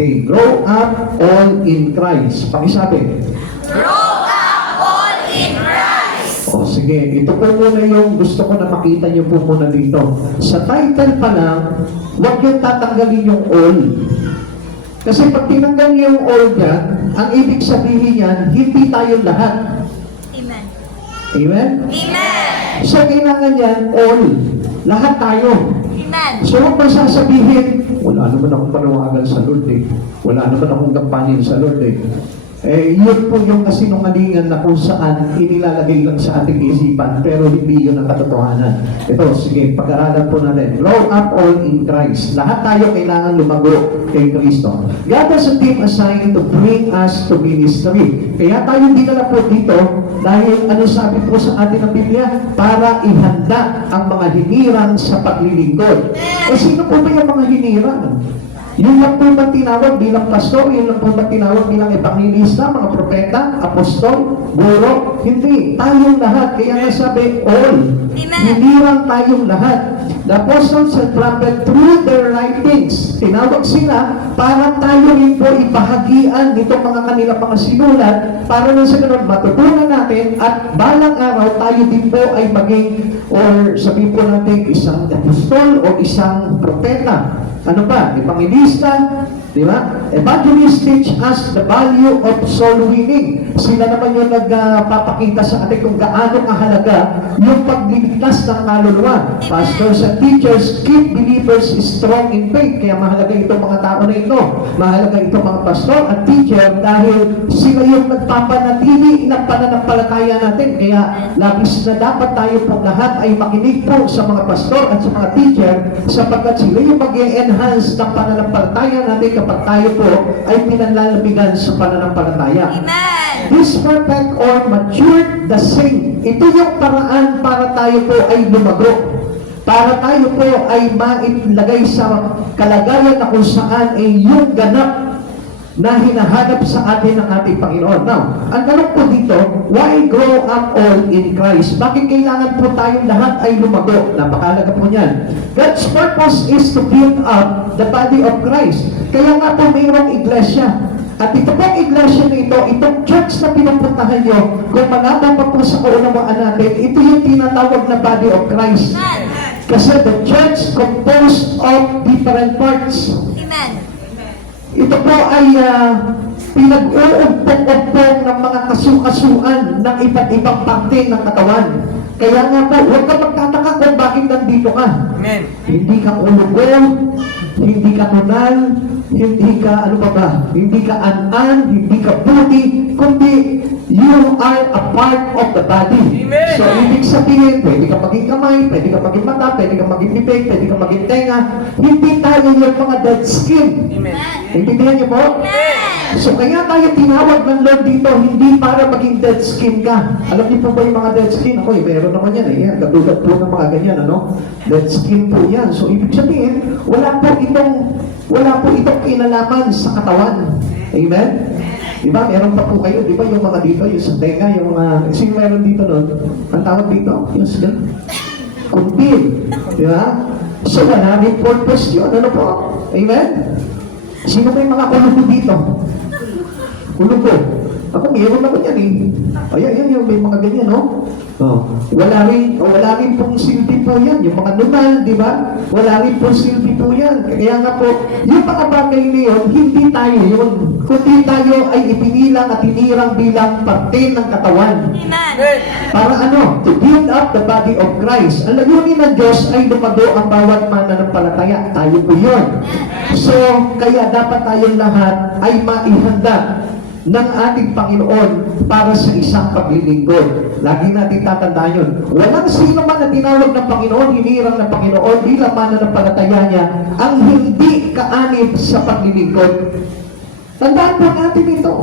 Okay, grow up all in Christ. Pakisabi. Grow up all in Christ. O sige, ito po muna yung gusto ko na makita niyo po muna dito. Sa title pa lang, huwag yung tatanggalin yung all. Kasi pag tinanggal niyo yung all dyan, ang ibig sabihin yan, hindi tayo lahat. Amen. Amen? Amen. So kailangan yan all. Lahat tayo. Amen. So huwag mo sasabihin, wala naman akong panawagan sa Lord eh. Wala naman akong gampanin sa Lord eh. Yun po yung kasinungalingan na kung saan inilalagay lang sa ating isipan, pero hindi yun ang katotohanan. Ito, sige, pag-aralan po natin. Grow up all in Christ. Lahat tayo kailangan lumago kay Kristo. God has a team assigned to bring us to ministry. Kaya tayo dinala po dito dahil ano sabi po sa atin ng Biblia? Para ihanda ang mga hinirang sa paglilingkod. Sino po ba yung mga hinirang? Yun lang po ba tinawag bilang pastor? Yun lang po ba tinawag bilang evangelista, mga propeta, apostol, guro? Hindi. Tayong lahat. Kaya nga sabi, all. Hinirang tayong lahat. The apostles and prophet through their writings. Tinawag sila para tayo rin po ibahagian nitong mga kanila mga sinulat para na sa ganun matutunan natin at balang araw tayo din po ay maging or sabihin po natin isang apostol o isang propeta. Ano ba? Evangelista, di ba? Evangelists teach us the value of soul winning. Sila naman yung nagpapakita sa atin kung gaano kahalaga yung pagliligtas ng kaluluwa. Pastors and teachers keep believers strong in faith. Kaya mahalaga itong mga tao na ito. Mahalaga itong mga pastor at teacher dahil sila yung nagpapanatili ng pananampalataya natin. Kaya labis na dapat tayo po lahat ay makinig po sa mga pastor at sa mga teacher sapagkat sila yung mag-enhance ng pananampalataya natin kapag tayo po ay pinanlalabigan sa pananampalataya. Amen. This perfect or matured the saint. Ito yung paraan para tayo po ay lumago. Para tayo po ay mailagay sa kalagayan na kung saan ay yung ganap na hinahanap sa atin ng ating Panginoon. Now, ang tanong po dito, why grow up all in Christ? Bakit kailangan po tayong lahat ay lumago? Napakalaga po niyan. God's purpose is to build up the body of Christ. Kaya nga po mayroong iglesia. At ito pong iglesia na ito, itong church na pinupuntahan nyo, kung manabang pa po sa kaunawaan natin, ito yung tinatawag na body of Christ. Kasi the church composed of different parts. Amen. Ito po ay pinag-uumpong-umpong ng mga kasukasuan ng iba't ibang parte ng katawan. Kaya nga po, huwag ka magtataka kung bakit nandito ka. Amen. Hindi ka ulugo, hindi ka tunal, hindi ka, ano pa ba, hindi ka an-an, hindi ka buti, kundi you are a part of the body. Amen. So, ibig sabihin, pwede ka maging kamay, pwede ka maging mata, pwede ka maging bibig, pwede ka maging tenga. Hindi tayo yung mga dead skin. Amen. Intindihan niyo po? So, kaya tayo tinawag ng Lord dito, hindi para maging dead skin ka. Alam niyo po ba yung mga dead skin? Ako, meron naman yan. Yan, katulad po ng mga ganyan, ano? Dead skin po yan. So, ibig sabihin, wala po itong kinalaman sa katawan. Amen? Diba? Meron pa po kayo, diba yung mga dito, yung sa tenga, yung mga, sino meron dito nun? Ang tawag dito? Yung sa kuntil. Diba? So, wala rin purpose yun. Ano po? Amen? Sino ba yung mga kulugo dito? Kulugo. Ako, meron naman yan eh. Ayan, may mga ganyan, no? Oh. Wala rin pong silbi po yan. Yung mga nunal, di ba? Wala rin pong silbi po yan. Kaya nga po, yung mga bagay na yun, hindi tayo yun. Kundi tayo ay ipinilang at hinirang bilang parte ng katawan. Amen. Para ano? To build up the body of Christ. Ang layunin ng Diyos ay lumago ang bawat mananampalataya. Tayo po yun. So, kaya dapat tayong lahat ay maihanda ng ating Panginoon para sa isang paglilingkod. Lagi natin tatandaan yun. Walang sino man na tinawag ng Panginoon, hinirang ng Panginoon, bilang mananampalataya niya, ang hindi kaanib sa paglilingkod. Tandaan po natin ito.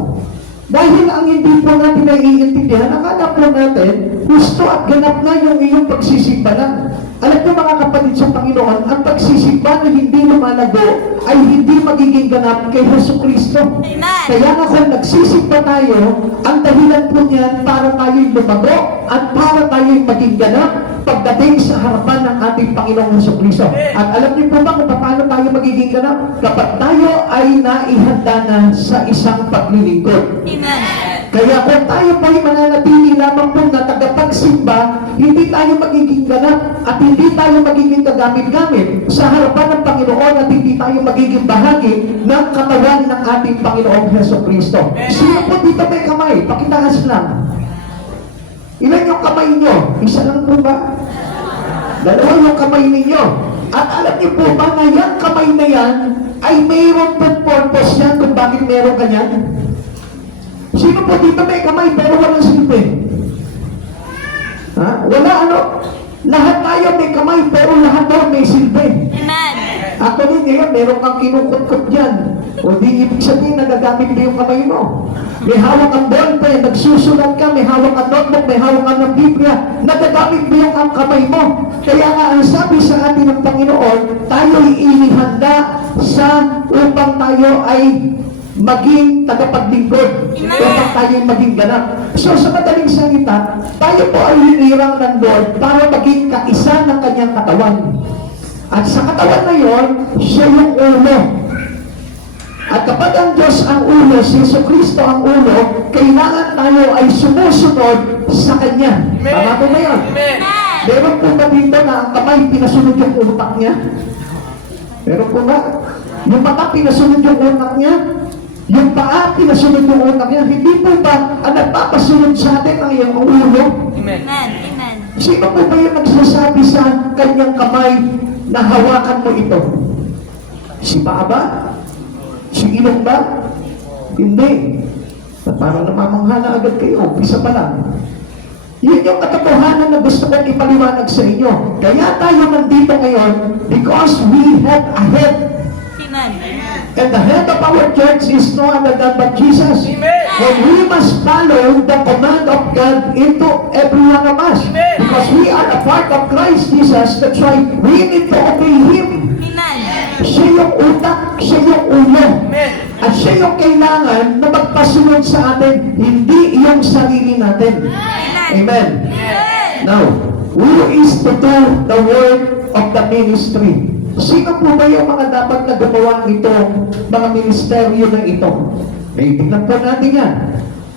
Dahil ang hindi po natin naiintindihan, akala po natin, gusto at ganap na yung iyong pagsisimba lang. Alam po mga kapatid sa Panginoon, ang pagsisimba na hindi lumalago ay hindi magiging magiging ganap kay Hesus Kristo. Amen. Kaya nga kung nagsisimba tayo, ang dahilan po niyan para tayo'y lumago at para tayo'y maging ganap pagdating sa harapan ng ating Panginoong Hesus Kristo. At alam niyo po ba kung paano tayo magiging ganap? Kapag tayo ay naihanda na sa isang paglilingkod. Amen. Kaya kung tayo po ay mananatili lamang po na tagapagsimba, hindi tayo magiging ganap at hindi tayo magiging kagamit-gamit sa harapan ng Panginoon at hindi tayo magiging bahagi ng katawan ng ating Panginoong Hesus Kristo. Sino po dito may kamay? Pakitaas lang. Ilan yung kamay nyo? Isa lang po ba? Dalawa yung kamay ninyo. At alam niyo po ba na yung kamay na yan ay mayroon po purpose yan kung bakit meron ka yan? Sino po dito may kamay pero walang silbi? Ha? Wala ano? Lahat tayo may kamay pero lahat daw may silbi. Amen. Ako din ngayon, meron kang kinukot-kot dyan. O di ibig sabihin, nagagamit mo yung kamay mo. May hawak kang ballpen, nagsusulat ka, may hawak kang notebook, may hawak kang ng Biblia, nagagamit mo yung kamay mo. Kaya nga, ang sabi sa atin ng Panginoon, tayo'y inihanda sa upang tayo ay maging tagapaglingkod, upang tayo'y maging ganap. So sa madaling salita, tayo po ay hinirang ng Lord para maging kaisa ng kanyang katawan. At sa katawan na yon, siya yung ulo. At kapag ang Diyos ang ulo, si Jesucristo ang ulo, kailangan tayo ay sumusunod sa Kanya. Tama po ba yun? Meron po ba dito na ang kamay pinasunod yung utak niya? Meron po ba? Yung mata pinasunod yung utak niya? Yung paa pinasunod yung utak niya? Hindi po ba ang nagpapasunod sa atin ang iyong ulo? Amen. Amen. Sino po ba yung nagsasabi sa kanyang kamay na hawakan mo ito? Si paa ba? Si ilong ba? Hindi. At parang namamangha na agad kayo. Umpisa pa lang. Yun yung katotohanan na gusto kong ipaliwanag sa inyo. Kaya tayo nandito ngayon because we have a head. Amen. And the head of our church is no other than but Jesus. And we must follow the command of God into every one of us. Because we are a part of Christ Jesus. That's why we need to obey Him. Amen. Siya yung utak, siya yung ulo. At siya yung kailangan na magpasunod sa atin, hindi yung sarili natin. Amen. Now, who is to do the work of the ministry? Sino po ba yung mga dapat na gumawa nitong mga ministeryo na ito? Eh, tingnan po natin yan.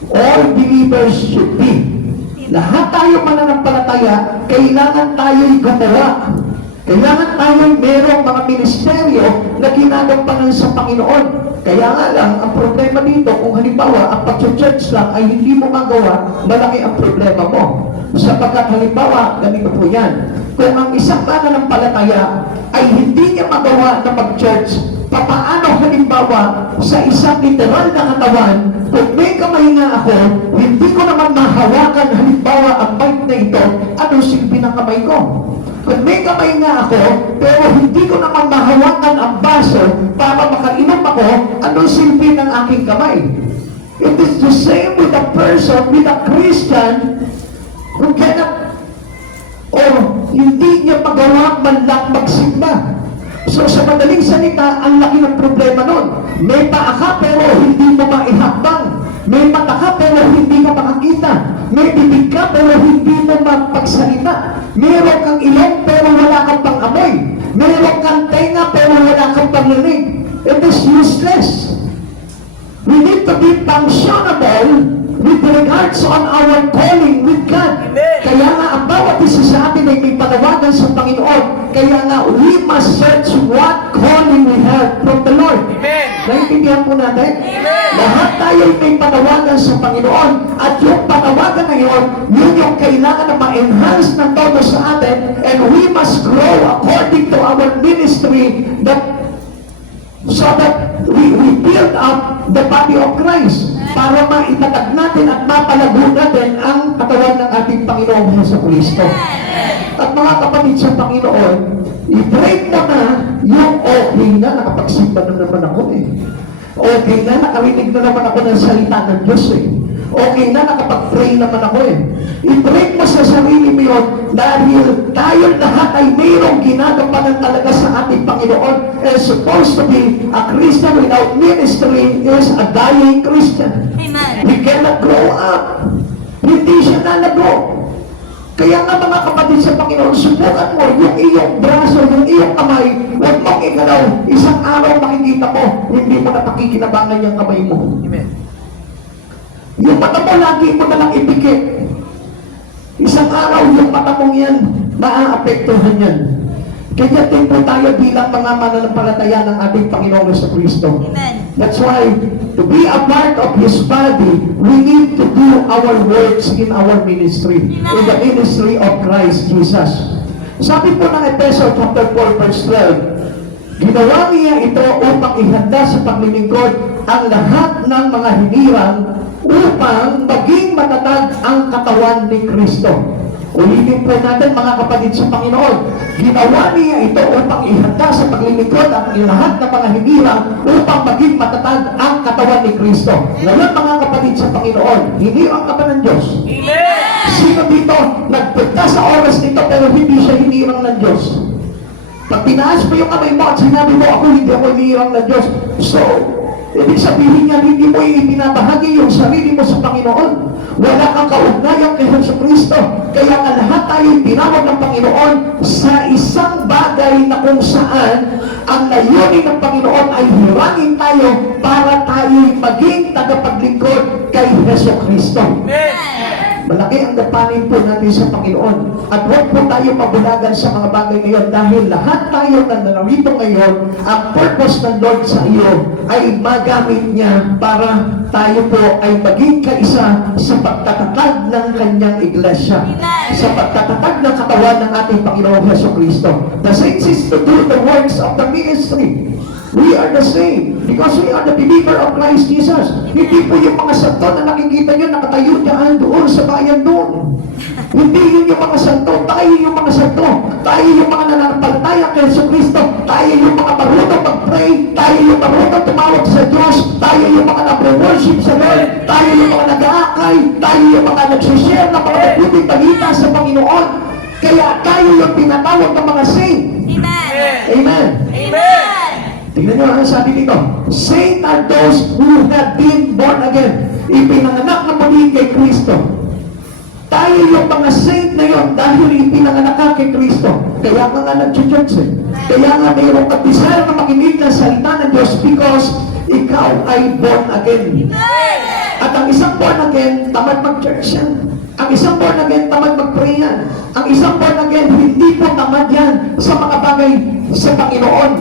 All believers should be. Lahat tayo mananampalataya, kailangan tayo'y gumawa. Kailangan tayo'y merong mga ministeryo na ginagampanan sa Panginoon. Kaya nga lang, ang problema dito, kung halimbawa, ang pag-church lang ay hindi mo magawa, malaki ang problema mo. Sapagkat halimbawa, ganito po yan. Kung ang isang mananampalataya ay hindi niya magawa na mag-church, papaano halimbawa sa isang literal na katawan, kung may kamay nga ako, hindi ko naman mahawakan halimbawa ang mic na ito, anong silbi ng kamay ko? Kung may kamay nga ako, pero hindi ko naman mahawakan ang baso para makainom ako, anong silbi ng aking kamay? It is the same with a person, with a Christian, who cannot o hindi niya magawa man lang magsimba. So sa madaling salita, ang laki ng problema nun. May paa ka pero hindi mo maihakbang. May mata ka pero hindi ka makakita. May bibig ka pero hindi mo mapagsalita. Meron kang ilong pero wala kang pang-amoy. Meron kang tenga pero wala kang panglinig. It is useless. We need to be functionable with regards on our calling with God. Kaya nga, ang bawat isa sa atin ay may panawagan sa Panginoon. Kaya nga, we must search what calling we have from the Lord. Naintindihan po natin? Lahat tayo ay may panawagan sa Panginoon. At yung panawagan na yun, yun yung kailangan na ma-enhance ng todo sa atin. And we must grow according to our ministry so that we build up the body of Christ para maitatag natin at mapalago natin ang katawan ng ating Panginoong Jesucristo. At mga kapatid sa Panginoon, i-break mo na yung okay na, nakapagsimba na naman ako eh. Okay na, nakarinig na naman ako ng salita ng Diyos eh. Okay na, nakapag-pray naman ako eh. I-break mo sa sarili mo yun dahil tayo lahat ay mayroong ginagampanan talaga sa ating Panginoon and supposed to be a Christian with without ministry is a dying Christian. Amen. He cannot grow up. Hindi siya nalago. Kaya nga mga kapatid sa Panginoon, subukan mo yung iyong braso, yung iyong kamay, huwag mong igalaw. Isang araw makikita mo, hindi mo na pakikinabangan yung kamay mo. Amen. Yung mata mo, lagi mo nalang ipikit. Isang araw, yung mata mong yan, maaapektuhan yan. Kaya din po tayo bilang mga mananampalataya ng ating Panginoong Jesucristo. Amen. That's why, to be a part of His body, we need to do our works in our ministry, in the ministry of Christ Jesus. Sabi po ng Efeso chapter 4 verse 12, ginawa niya ito upang ihanda sa paglilingkod ang lahat ng mga hinirang upang maging matatag ang katawan ni Kristo. Ulitin po natin mga kapatid sa Panginoon, ginawa niya ito upang ihanda sa paglilingkod ang lahat ng mga hinirang upang maging matatag ang katawan ni Kristo. Ngayon mga kapatid sa Panginoon, hinirang ka ba ng Diyos? Amen. Sino dito nagpunta sa oras nito pero hindi siya hinirang ng Diyos? Pag tinaas mo yung kamay mo at sinabi mo, hindi ako hinirang ng Diyos. So, ibig sabihin niya, hindi mo ibinabahagi yung sarili mo sa Panginoon. Wala kang kaugnayan kay Jesucristo. Kaya nga lahat tayo tinawag ng Panginoon sa isang bagay na kung saan ang layunin ng Panginoon ay hirangin tayo para tayo maging tagapaglingkod kay Jesucristo. Malaki ang gapanin po natin sa Panginoon. At huwag po tayo mabulagan sa mga bagay ngayon dahil lahat tayo na narito ngayon, ang purpose ng Lord sa iyo ay magamit niya para tayo po ay maging kaisa sa pagtatatag ng kanyang iglesia. Sa pagtatatag ng katawan ng ating Panginoong Jesucristo. The saints is to do the works of the ministry. We are the same because we are the believer of Christ Jesus. Hindi po yung mga santo na nakikita nyo nakatayo dyan doon sa bayan doon. Hindi yun yung mga santo. Tayo yung mga santo. Tayo yung mga nananampalataya kay Jesucristo. Tayo yung mga marunong mag-pray. Tayo yung marunong tumawag sa Diyos. Tayo yung mga nag-worship sa Lord. Tayo yung mga nag-aakay. Tayo yung mga nag-share ng mga mabuting balita sa Panginoon. Kaya tayo yung tinatawag ng mga saint. Amen. Amen. Amen. Tingnan nyo ang sabi dito. Saint are those who have been born again. Ipinanganak na muli kay Kristo. Tayo yung mga saint na yun dahil ipinanganak ka kay Kristo. Kaya ka nga nag-church eh. Kaya nga mayroong desire na makinig ng salita ng Diyos because ikaw ay born again. At ang isang born again, tamad mag-church yan. Ang isang born again, tamad mag-pray yan. Ang isang born again, hindi po tamad yan sa mga bagay sa Panginoon.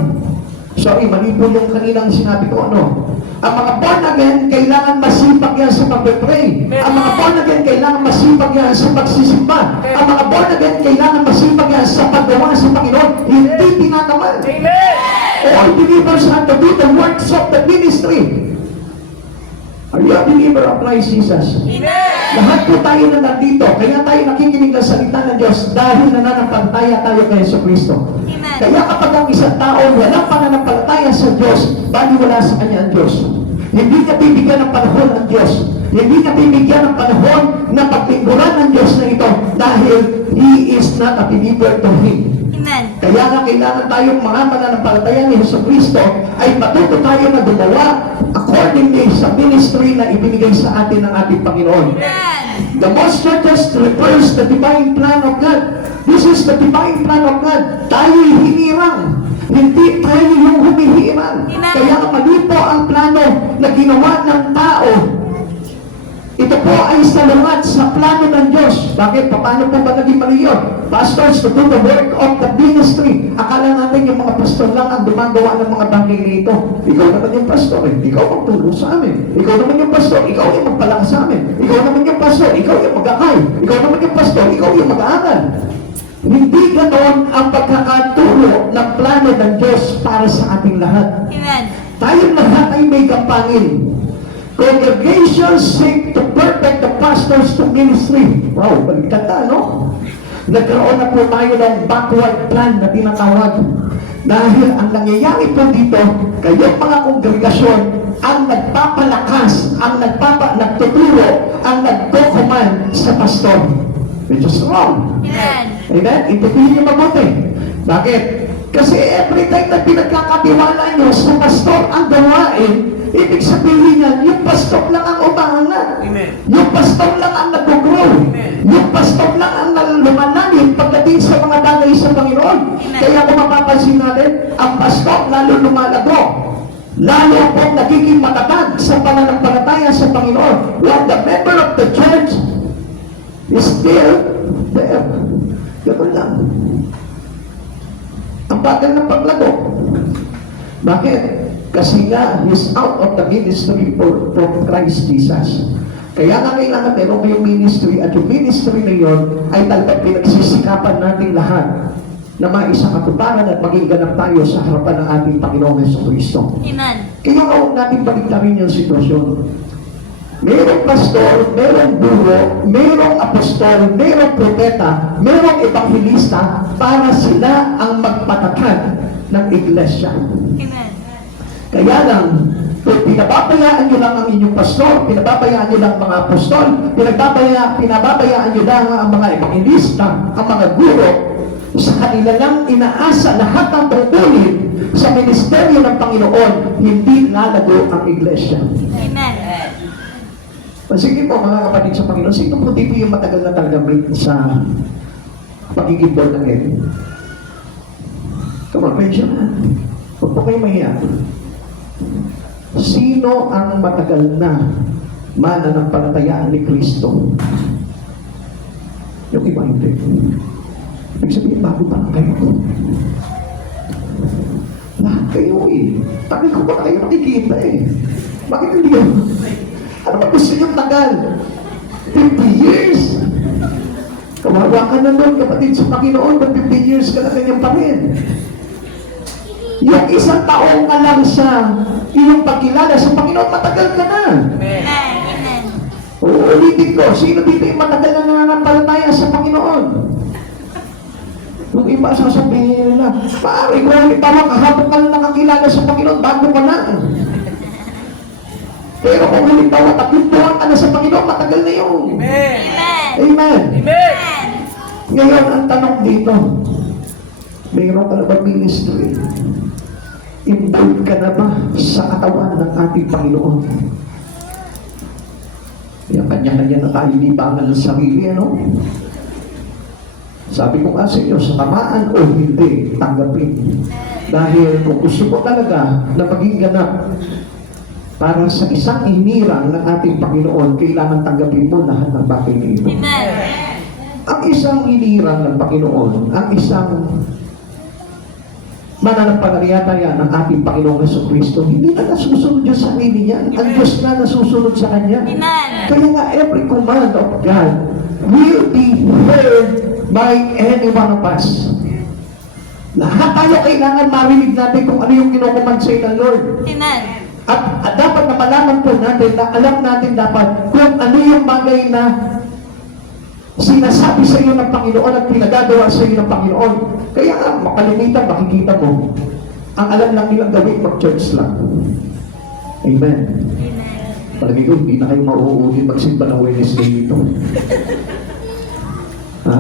Sorry, mali po yung kanilang sinabi ko, ano? Ang mga born again, kailangan masipag yan sa pag-pray. Ang mga born again, kailangan masipag yan sa pagsisimba. Ang mga born again, kailangan masipag yan sa paggawa sa Panginoon. Hindi tinatamad. All believers have to do the works of the ministry. Are you a believer of Christ Jesus? Lahat po tayo na nandito, kaya tayo nakikinig ng salita ng Diyos dahil nananampalataya tayo kay Jesucristo. Kaya kapag ang isang tao walang pananampalataya sa Diyos, baliwala sa kanya ang Diyos. Hindi niya bibigyan ng panahon ang Diyos. Hindi niya bibigyan ng panahon na paglingkuran ng Diyos na ito dahil He is not a believer to Him. Amen. Kaya nga kailangan tayong mga mananampalataya ni Jesucristo ay matuto tayo na gumawa accordingly sa ministry na ibinigay sa atin ng ating Panginoon. Amen. The most churches refers the divine plan of God. This is the divine plan of God. Tayo'y hinirang. Hindi tayo yung humihirang. Kaya nga mali po ang plano na ginawa ng tao. Ito po ay salungat sa plano ng Diyos. Bakit? Paano po ba naging mali yun? Pastors to do the work of the ministry. Akala natin yung mga pastor lang ang gumagawa ng mga bagay nito. Ikaw naman yung pastor eh. Ikaw ang tulong sa amin. Ikaw naman yung pastor. Ikaw yung magpalakas sa amin. Ikaw naman yung pastor. Ikaw yung mag-akay. Ikaw naman yung pastor. Ikaw yung mag-aaral. Hindi ganon ang pagkakaturo ng plano ng Diyos para sa ating lahat. Amen. Tayong lahat ay may kampangin. Congregations seek to perfect the pastors to ministry. Wow, baliktad na, no? Nagkaroon na po tayo ng backward plan na tinatawag. Dahil ang nangyayari po dito, kayong mga kongregasyon, ang nagpapalakas, ang nagtuturo, ang nagko-command sa pastor. Which is wrong. Amen. Amen? Intindihin niyo mabuti. Bakit? Kasi every time na pinagkakatiwala nyo sa pastor ang gawain, ibig sabihin yan, yung pastor lang ang umaangat. Amen. Yung pastor lang ang nag-grow. Amen. Yung pastor lang ang lumanangin pagdating sa mga bagay sa Panginoon. Amen. Kaya kung mapapansin natin, ang pastor lalo lumalago. Lalo pong nagiging matatag sa pananampalataya sa Panginoon. While the member of the church is still there. Gano'n lang. Ang bagal ng paglago. Bakit? Kasi nga, he's out of the ministry from Christ Jesus. Kaya nga kailangan meron kayong ministry at yung ministry na yun ay talagang pinagsisikapan natin lahat na maisakatuparan at maging ganap tayo sa harapan ng ating Panginoong Jesucristo. Amen. Kaya huwag natin baliktarin yung sitwasyon. Merong pastor, merong guro, merong apostol, merong propeta, merong ebanghelista para sila ang magpatatag ng iglesia. Amen. Kaya lang, kung pinababayaan nyo lang ang inyong pastor, pinababayaan nyo lang ang mga apostol, pinababayaan nyo lang ang mga ebanghelista, ang mga guro, sa kanila lang inaasa lahat ng tungkulin sa ministeryo ng Panginoon, hindi lalago ang iglesia. Amen. Sige po mga kapatid sa Panginoon, sino po dito yung matagal na talaga sa pagiging born again? Come on, raise your hand. Huwag po kayo mahiya. Sino ang matagal na mananampalatayaan ni Kristo? Yung iba hindi. Ibig sabihin, bago pa lang kayo. Lahat kayo eh. Tagal ko pa kayo nakikita eh. Bakit hindi yun? Ano ba gusto niyong tagal? 50 years? Kawawa ka na nun, kapatid sa Panginoon, but 50 years ka na ganyan pa rin. Yung isang taong ka lang sa iyong pagkilala sa Panginoon, matagal ka na. Amen. Amen. Uulitin ko, sino dito yung matagal na nananampalataya sa Panginoon? Yung iba sasabihin nila, pare ko, halimbawa kahapon ka lang nakakilala sa Panginoon, bago ka na. Pero kung halimbawa tatlong ka na sa Panginoon, matagal na yun. Amen. Amen. Amen. Amen. Ngayon, ang tanong dito, mayroon ka na ba ministry? Involved ka na ba sa katawan ng ating Panginoon? Kaya kanya-kanya na tayo libangan ng sarili, ano? Sabi ko nga sa inyo, sa tamaan o hindi, tanggapin. Dahil kung gusto ko talaga na maging ganap para sa isang hinirang ng ating Panginoon, kailangan tanggapin mo lahat ng bagay na ito. Amen. Ang isang hinirang ng Panginoon, ang isang mananampalataya ng ating Panginoong Jesucristo, hindi na nasusunod yung sarili niya. Ang Diyos na nasusunod sa Kanya. Amen. Kaya nga, every command of God will be heard by any one of us. Lahat tayo kailangan marinig natin kung ano yung kinukumand sa ng Lord. Amen. At dapat na malaman po natin, na alam natin dapat kung ano yung bagay na sinasabi sa iyo ng Panginoon at pinagagawa sa iyo ng Panginoon. Kaya nga, makalimitan, makikita mo. Ang alam lang nilang gawin, mag-church lang. Amen. Palagi ko, hindi na kayo mauuli magsimba ng Wednesday dito. Ha?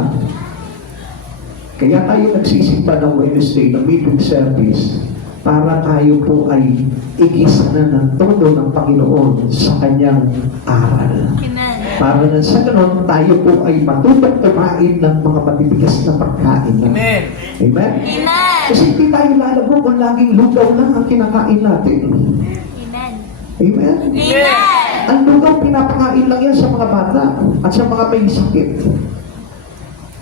Kaya tayo nagsisimba ng Wednesday, ng meeting service, para tayo po ay igisa na ng todo ng Panginoon sa kanyang aral. Amen. Para na sa ganon, tayo po ay matutong kumain ng mga matitigas na pagkain. Amen. Amen? Amen. Kasi hindi tayo lalago kung laging lugaw lang ang kinakain natin. Amen. Amen? Amen. Ang lugaw, pinapakain lang yan sa mga bata at sa mga may sakit.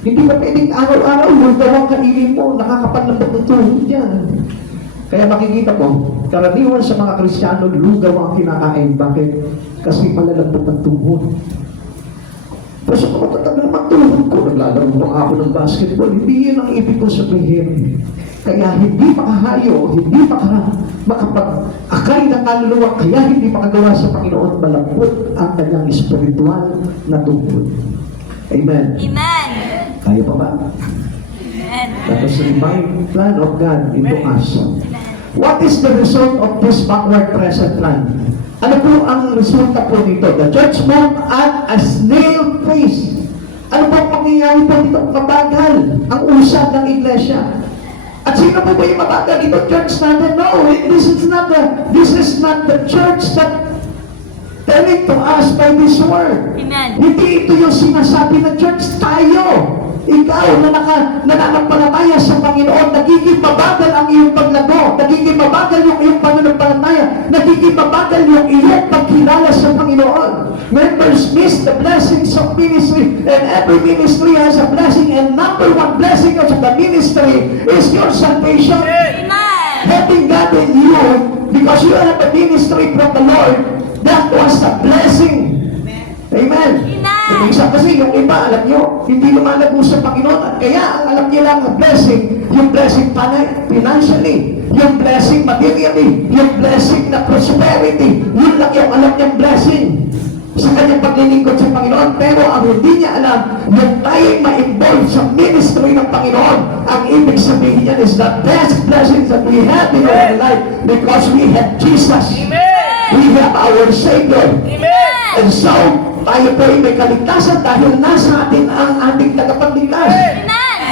Hindi ba pwedeng araw-araw lugaw ang kainin mo, nakakapanlambot ng tuhod yan. Kaya makikita mo, karaniwan sa mga Kristiyano, lugaw ang kinakain. Bakit? Kasi malalambot ang tuhod. Pero sa mga tatagal magtuhod ko, naglalaro pa ako ng basketball, hindi yun ang ibig ko sabihin. Kaya hindi makahayo, hindi makapag-akay ng kaluluwa, kaya hindi makagawa sa Panginoon, malambot ang kanyang espiritual na tuhod. Amen. Amen. Kaya pa ba? Amen. That is the divine plan of God into us. What is the result of this backward present plan? Ano po ang resulta po dito? The church moved at a snail pace. Ano po ang pangyayari po dito? Kabagal ang usad ng iglesia. At sino po ba yung mabagal? Ito church natin? No, this is not the church that telling to us by this word. Amen. Hindi ito yung sinasabi ng church. Tayo, ikaw na nananampalataya sa Panginoon, nagiging mabagal ang iyong paglago, nagiging mabagal yung iyong pananampalataya, nagiging mabagal yung iyong pagkilala sa Panginoon. Members miss the blessings of ministry, and every ministry has a blessing, and number one blessing of the ministry is your salvation. Amen. Having God in you, because you have a ministry from the Lord, that was a blessing. Amen. Amen. Isa kasi yung iba, alam nyo, hindi lumalago sa Panginoon. At kaya ang alam nyo lang ang blessing, yung blessing financially, yung blessing materially, yung blessing na prosperity, yun lang yung alam niyang blessing sa kanyang paglilingkod sa Panginoon. Pero ang hindi niya alam, yung tayo'y ma-involve sa ministry ng Panginoon, ang ibig sabihin niyan is the best blessings that we have in our life because we have Jesus. We have our Savior. And so, tayo po ay may kaligtasan dahil nasa atin ang ating tagapagligtas.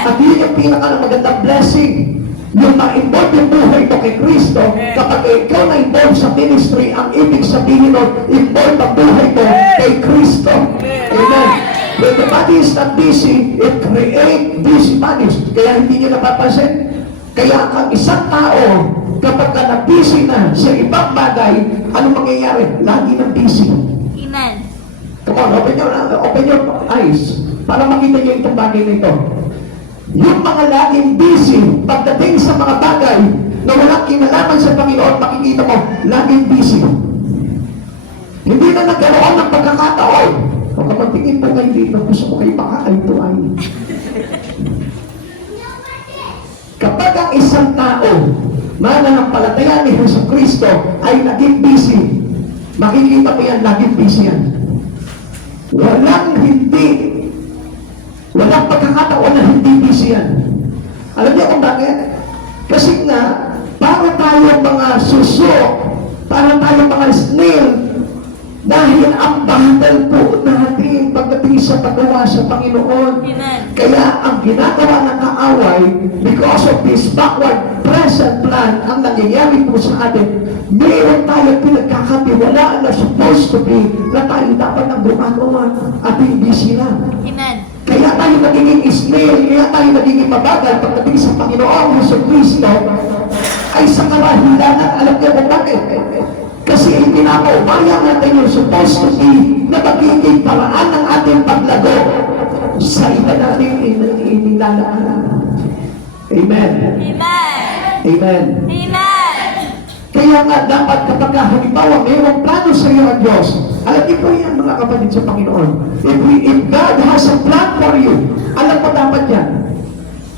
At yun yung pinakamagandang blessing. Yung ma-involve yung buhay mo kay Kristo, kapag ikaw na-involve sa ministry, ang ibig sabihin nun, involve ang buhay mo kay Kristo. Amen. When the body is not busy, it creates busy bodies. Kaya hindi nyo napapansin. Kaya ang isang tao, kapag ka na-busy na sa ibang bagay, ano mangyayari? Lagi nang busy. Amen. Come on, open your eyes para makita niyo itong bagay na ito. Yung mga laging busy, pagdating sa mga bagay na walang kinalaman sa Panginoon, makikita mo, laging busy. Hindi na nagkaroon ng pagkakataon. O kapag tingin po kayo dito, gusto ko kayo makaay to ay. Kapag ang isang tao, mananampalataya ni Jesucristo ay naging busy, makikita mo yan, laging busy yan. Walang pagkakataon na hindi busy yan. Alam niyo kung bakit? Kasi nga, para tayong mga suso, para tayong mga snail, dahil ang bagal po natin pagdating sa paggawa sa Panginoon. Amen. Kaya ang ginagawa ng kaaway, because of this backward present plan, ang nangyayari po sa atin, mayroon tayo pinagkakatiwalaan na supposed to be na tayo dapat ang gumagawa at hindi sila. Amen. Kaya tayo nagiging snail, kaya tayo nagiging mabagal pagdating sa Panginoon Jesucristo ay sa karahilanan. Alam niyo kung bakit? Kasi hindi na maumayang natin yung supposed to be na magiging paraan ng ating paglago sa iba natin inilalaan. Amen. Amen. Amen. Amen. Kaya nga dapat kapag halimbawa mayroong plano sa iyo ang Diyos, alam niyo po yan mga kapatid sa Panginoon, if God has a plan for you, alam mo dapat yan.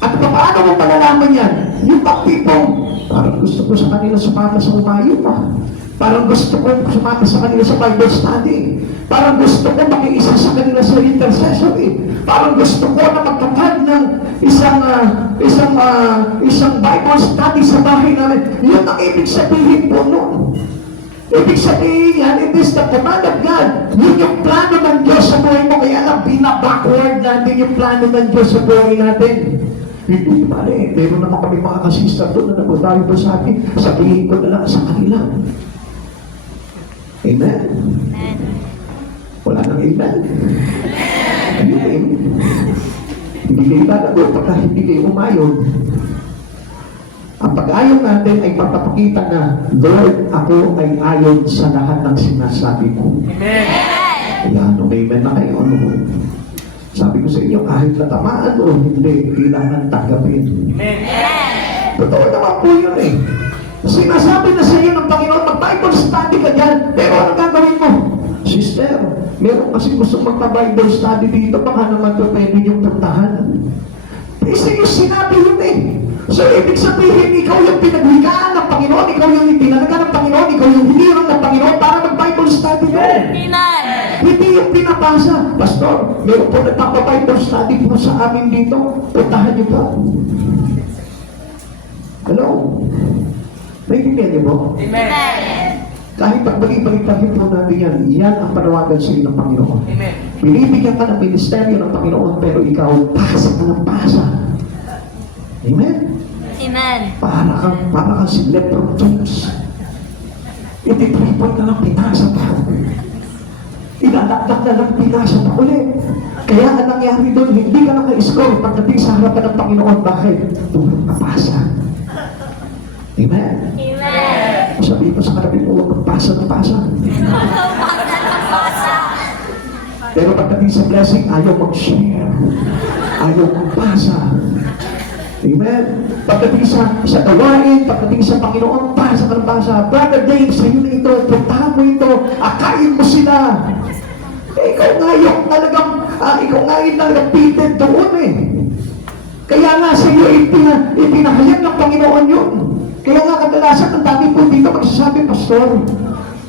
At paano mo malalaman yan? Yung mga tipong, parang gusto ko sa kanila sumama sa umayo pa. Parang gusto ko sumama sa kanila sa Bible study. Parang gusto ko makiisa sa kanila sa intercessory. Parang gusto ko na magtatag ng isang Bible study sa bahay namin. Yun ang ibig sabihin po noon. Ibig sabihin yan, it is the command of God. Yun yung plano ng Diyos sa buhay mo. Kaya lang, binabackward natin yung plano ng Diyos sa buhay natin. Hindi pare, meron naman kami mga kasista doon na nagutayo po sa akin. Sabihin ko na lang sa kanila. Amen? Amen. Wala nang amen. Amen. Hindi kayo lalagot pagka hindi kayo umayon. Ang pag-ayon natin ay papapakita na, Lord, ako ay ayon sa lahat ng sinasabi ko. Amen. Kaya amen na kayo. Sabi ko sa inyo, kahit natamaan o hindi, kailangan tanggapin. Amen. Totoo naman po yun eh. Sinasabi na sa iyo ng Panginoon, mag-Bible study ka dyan, pero ano gagawin mo? Sister, meron kasi gusto magpa-Bible study dito, baka naman ito pwede yung puntahan. Isa yung sinabi yun eh. So, ibig sabihin, ikaw yung pinaghigaan ng Panginoon, ikaw yung itinalaga ng Panginoon, ikaw yung hinirang ng Panginoon para mag-Bible study mo. Amen. Hindi yung pinapasa. Pastor, meron po nagpapa-Bible study po sa amin dito. Puntahan niyo po. Hello? Naiintindihan niyo po? Amen. Kahit pagbalik-balik-balik po natin yan, yan ang panawagan sa iyo ng Panginoon. Amen. Binibigyan ka ng ministeryo ng Panginoon, pero ikaw, pasa ka ng pasa. Amen? Amen. Para kang si LeBron James. Iti-triple na lang pinasa pa. Inalakdak na lang pinasa pa ulit. Kaya ang nangyari doon, hindi ka naka-score pagdating sa harapan ng Panginoon. Bakit? Tulong na pasa. Amen? Sabi ko sa katabi mo, huwag magpasa na pasa. Pero pagdating sa blessing, ayaw mag-share. Ayaw magpasa. Amen? Pagdating sa gawain, pagdating sa Panginoon, pasa ka ng pasa. Brother Dave, sa'yo na ito, puntahan mo ito, akain mo sila. Ikaw nga yung talagang, ikaw nga yung talagang pited doon eh. Kaya nga sa iyo, ipinahayag ng Panginoon yun. Kaya nga kadalasan, ang dami po dito magsasabi, Pastor,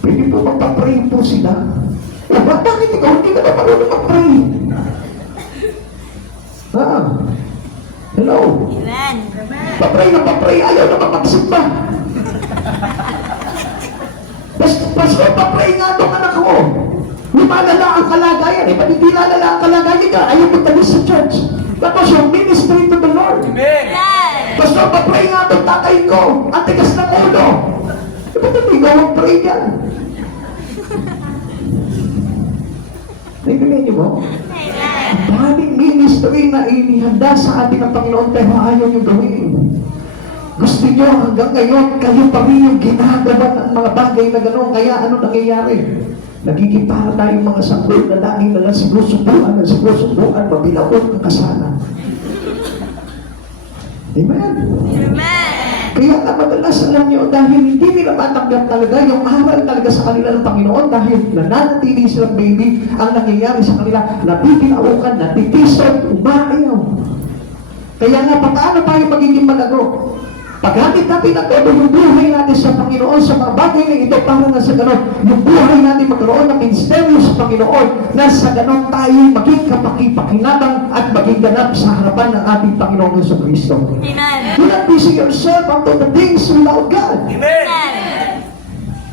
pwede po magpa-pray po sila. Bakit ikaw hindi ka na marunong mag-pray? Hello? Pa-pray na pa-pray, ayaw naman magsimba. Pastor, pa-pray nga itong anak ko. Lumalala ang kalagayan. Ba't hindi lalala ang kalagayan ka? Ayaw magtalis sa church. Tapos yung ministry to the Lord. Pastor, pa-pray nga itong tatay ko. Ang tigas ng ulo. Ba't hindi ikaw mag-pray yan? Naibigan niyo mo? Daming ministry na inihanda sa atin ng Panginoon pero ayaw niyo gawin. Gusto niyo hanggang ngayon, kayo pa rin yung ginagawa ng mga bagay na gano'n. Kaya ano nangyayari? Nagiging para tayong mga sanggol na laging na sinusubuan, mabilakot ang kasalanan. Amen? Kaya nga madalas alam niyo, dahil hindi nila matanggap talaga yung aral talaga sa kanila ng Panginoon, dahil nananatili silang baby, ang nangyayari sa kanila, nabibilaukan, natitison, umaayaw. Kaya nga, paano tayo magiging malago? Paghatid natin ang todo yung buhay natin sa Panginoon sa mga bagay na ito para na sa ganon, yung buhay natin magkaroon ng ministeryo sa Panginoon na sa ganon tayo maging kapakipakinabang at maging ganap sa harapan ng ating Panginoong Jesucristo. Do not busy yourself unto the things without God.